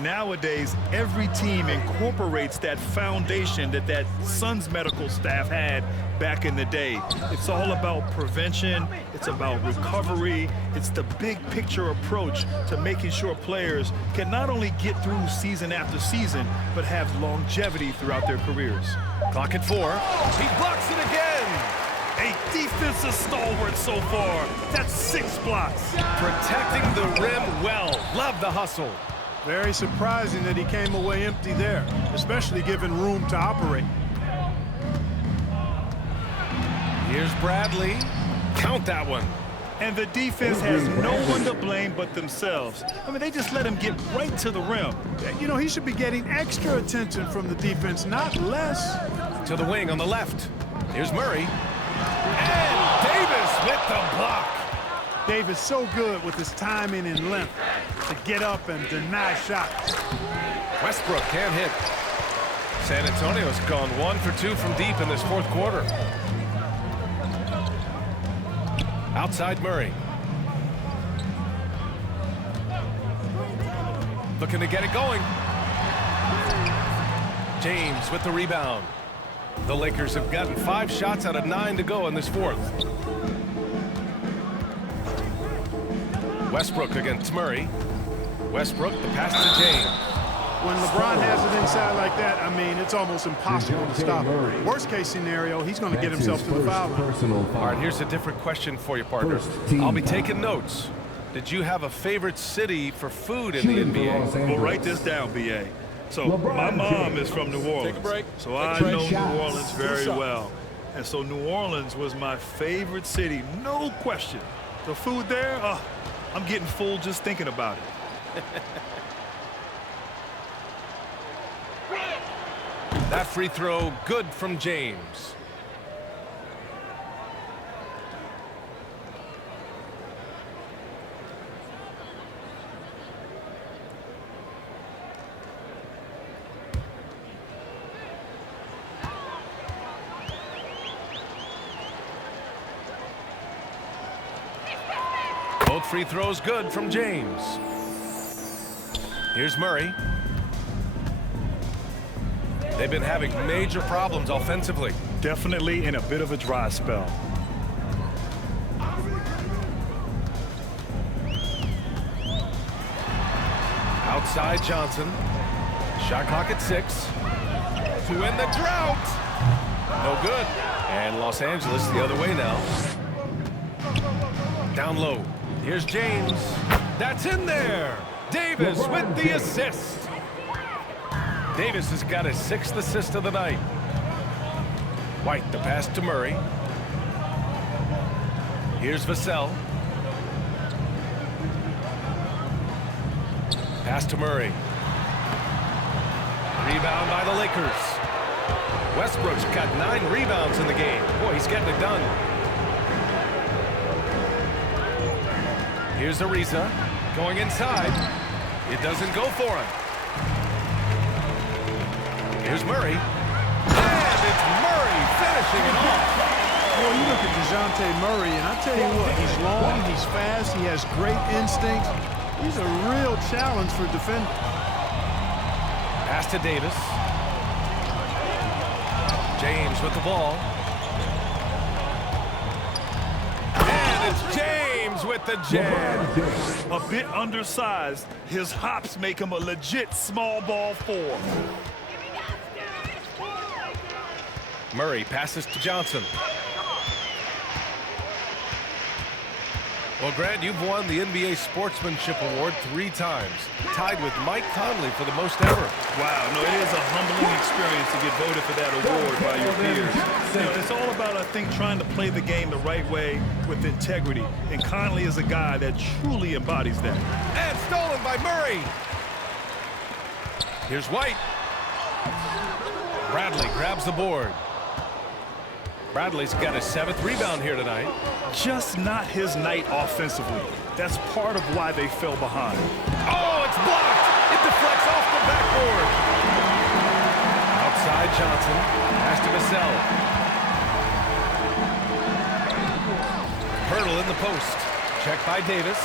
Nowadays, every team incorporates that foundation that Suns medical staff had back in the day. It's all about prevention. It's about recovery. It's the big picture approach to making sure players can not only get through season after season, but have longevity throughout their careers. Clock at 4. He blocks it again. A defensive stalwart so far. That's 6 blocks. Protecting the rim well. Love the hustle. Very surprising that he came away empty there, especially given room to operate. Here's Bradley. Count that one. And the defense has no one to blame but themselves. I mean, they just let him get right to the rim. You know, he should be getting extra attention from the defense, not less. To the wing on the left. Here's Murray. And Davis with the block. Davis so good with his timing and length to get up and deny shots. Westbrook can't hit. San Antonio's gone 1 for 2 from deep in this fourth quarter. Outside Murray. Looking to get it going. James with the rebound. The Lakers have gotten 5 shots out of 9 to go in this fourth. Westbrook against Murray. Westbrook, the pass to James. When LeBron has it inside like that, I mean, it's almost impossible to stop him. Worst case scenario, he's going to get himself to the foul line. All right, here's a different question for you, partner. I'll be taking notes. Did you have a favorite city for food in the NBA? Well, write this down, B.A. So my mom is from New Orleans. Take a break. So I know New Orleans very well. And so New Orleans was my favorite city, no question. The food there, I'm getting full just thinking about it. That free throw good from James. Both free throws good from James. Here's Murray. They've been having major problems offensively. Definitely in a bit of a dry spell. Outside Johnson. Shot clock at 6. To end the drought. No good. And Los Angeles the other way now. Down low. Here's James. That's in there. Davis with the assist. Davis has got his 6th assist of the night. White, the pass to Murray. Here's Vassell. Pass to Murray. Rebound by the Lakers. Westbrook's got 9 rebounds in the game. Boy, he's getting it done. Here's Ariza going inside. It doesn't go for him. Here's Murray. And it's Murray finishing it off. Well, you look at Dejounte Murray, and I tell you what, he's long, he's fast, he has great instincts. He's a real challenge for defenders. Pass to Davis. James with the ball. And it's James with the jam. A bit undersized. His hops make him a legit small ball 4. Murray passes to Johnson. Well, Grant, you've won the NBA Sportsmanship Award 3 times, tied with Mike Conley for the most ever. Wow, no, it is a humbling experience to get voted for that award by your peers. You know, it's all about, I think, trying to play the game the right way with integrity, and Conley is a guy that truly embodies that. And stolen by Murray. Here's White. Bradley grabs the board. Bradley's got his 7th rebound here tonight. Just not his night offensively. That's part of why they fell behind. Oh, it's blocked. It deflects off the backboard. Outside Johnson. Pass to Vassell. Hurdle in the post. Check by Davis.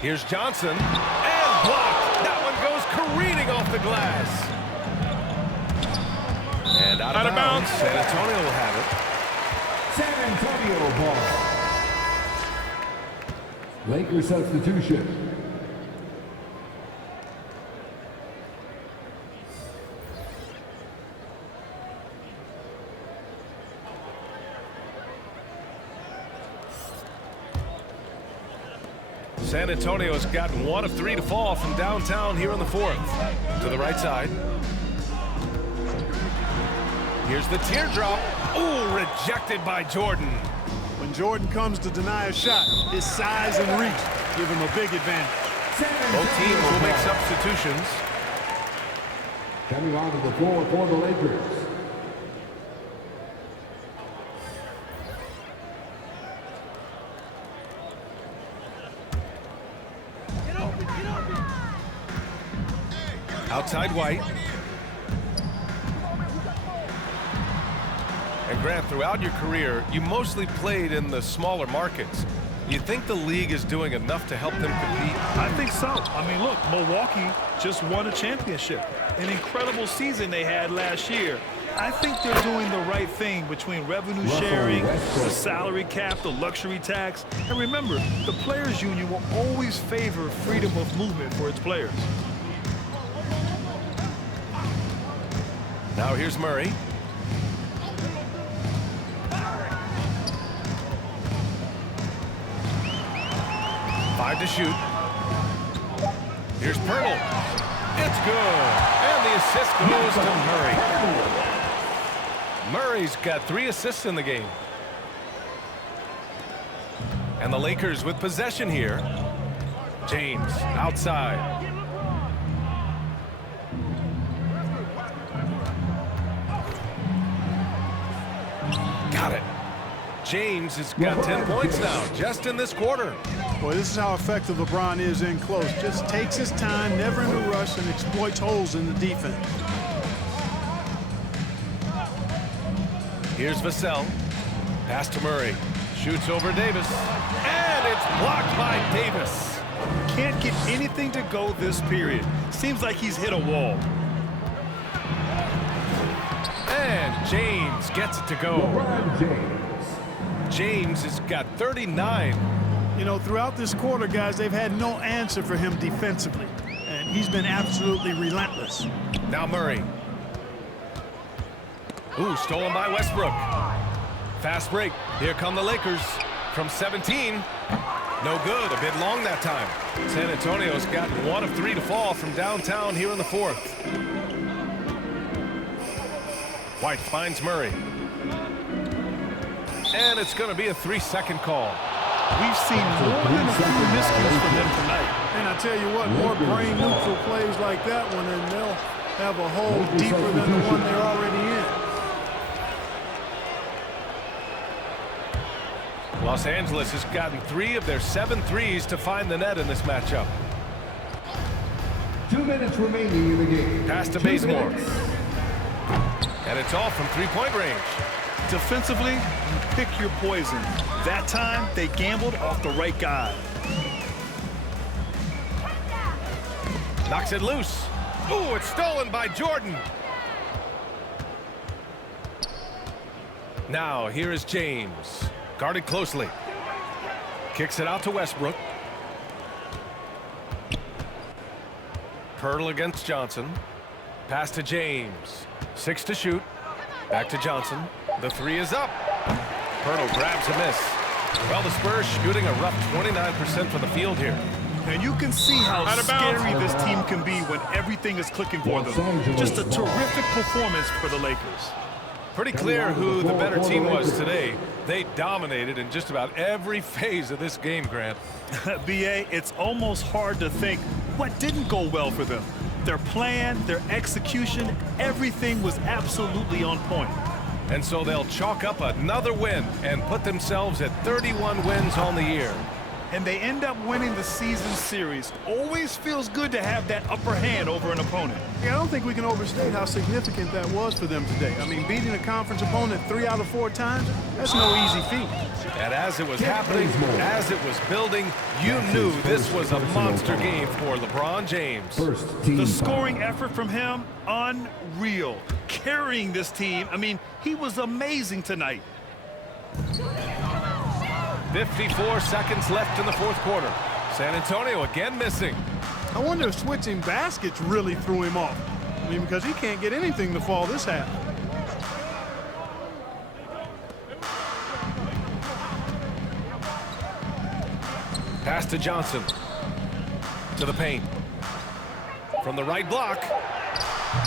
Here's Johnson. And blocked. That one goes careening off the glass. And out of bounds. San Antonio will have it. San Antonio ball. Lakers substitution. San Antonio's gotten 1 of 3 to fall from downtown here in the 4th. To the right side. Here's the teardrop. Ooh, rejected by Jordan. When Jordan comes to deny a shot, his size and reach give him a big advantage. Both teams will make substitutions. Coming onto the floor for the Lakers. Outside White. And Grant, throughout your career, you mostly played in the smaller markets. You think the league is doing enough to help them compete? I think so. I mean, look, Milwaukee just won a championship. An incredible season they had last year. I think they're doing the right thing between revenue sharing, the salary cap, the luxury tax. And remember, the players' union will always favor freedom of movement for its players. Now here's Murray. Five to shoot. Here's Pirtle. It's good. And the assist goes to Murray. Murray's got 3 assists in the game. And the Lakers with possession here. James outside. Got it. James has got 10 points now, just in this quarter. Boy, this is how effective LeBron is in close. Just takes his time, never in a rush, and exploits holes in the defense. Here's Vassell. Pass to Murray. Shoots over Davis. And it's blocked by Davis. Can't get anything to go this period. Seems like he's hit a wall. And James gets it to go. LeBron James. James has got 39. You know, throughout this quarter, guys, they've had no answer for him defensively. And he's been absolutely relentless. Now Murray. Ooh, stolen by Westbrook. Fast break. Here come the Lakers from 17. No good. A bit long that time. San Antonio's gotten 1 of 3 to fall from downtown here in the 4th. White finds Murray. And it's going to be a 3-second call. We've seen more than a few miscues from them tonight. And I tell you what, more brain-neutral plays like that one, and they'll have a hole deeper than the one they're already in. Los Angeles has gotten 3 of their 7 threes to find the net in this matchup. 2 minutes remaining in the game. Pass to Bazemore. And it's all from three-point range. Defensively, you pick your poison. That time, they gambled off the right guy. Knocks it loose. Ooh, it's stolen by Jordan. Now, here is James. Guarded closely. Kicks it out to Westbrook. Pirtle against Johnson. Pass to James. 6 to shoot. Back to Johnson. The 3 is up. Pirtle grabs a miss. Well, the Spurs shooting a rough 29% from the field here. And you can see how scary this team can be when everything is clicking for them. Just a terrific performance for the Lakers. Pretty clear who the better team was today. They dominated in just about every phase of this game, Grant. B.A., it's almost hard to think what didn't go well for them. Their plan, their execution, everything was absolutely on point. And so they'll chalk up another win and put themselves at 31 wins on the year. And they end up winning the season series. Always feels good to have that upper hand over an opponent. Yeah, I don't think we can overstate how significant that was for them today. I mean, beating a conference opponent 3 out of 4 times, that's no easy feat. And as it was happening, as it was building, you knew this was a monster game for LeBron James. The scoring effort from him, unreal. Carrying this team, I mean, he was amazing tonight. 54 seconds left in the 4th quarter. San Antonio again missing. I wonder if switching baskets really threw him off. I mean, because he can't get anything to fall this half. Pass to Johnson. To the paint. From the right block.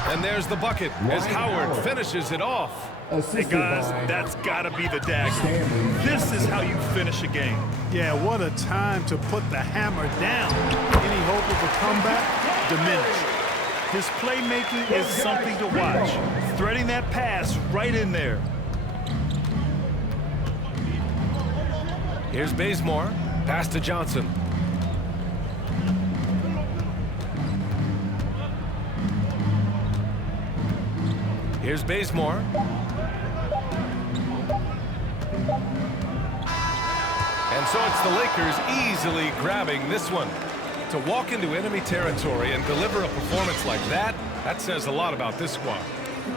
And there's the bucket as Howard finishes it off. Hey guys, that's gotta be the dagger. This is how you finish a game. Yeah, what a time to put the hammer down. Any hope of a comeback? Diminished. His playmaking is something to watch. Threading that pass right in there. Here's Bazemore. Pass to Johnson. Here's Bazemore. And so it's the Lakers easily grabbing this one. To walk into enemy territory and deliver a performance like that, that says a lot about this squad.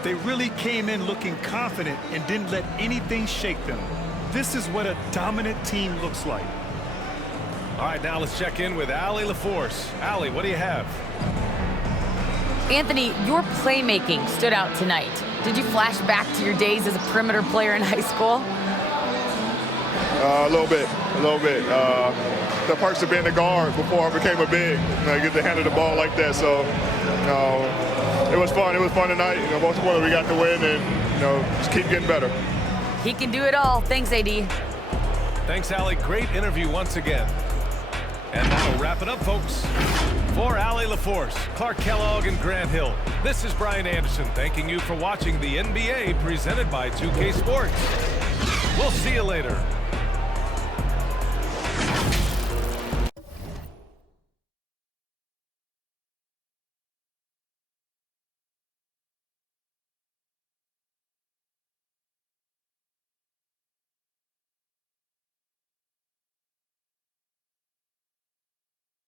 They really came in looking confident and didn't let anything shake them. This is what a dominant team looks like. All right, now let's check in with Allie LaForce. Allie, what do you have? Anthony, your playmaking stood out tonight. Did you flash back to your days as a perimeter player in high school? A little bit. The perks of being a guard before I became a big. You get to handle the ball like that. So, it was fun. It was fun tonight. Most importantly, we got the win, and just keep getting better. He can do it all. Thanks, AD. Thanks, Allie. Great interview once again. And that'll wrap it up, folks. For Allie LaForce, Clark Kellogg, and Grant Hill, this is Brian Anderson thanking you for watching the NBA presented by 2K Sports. We'll see you later.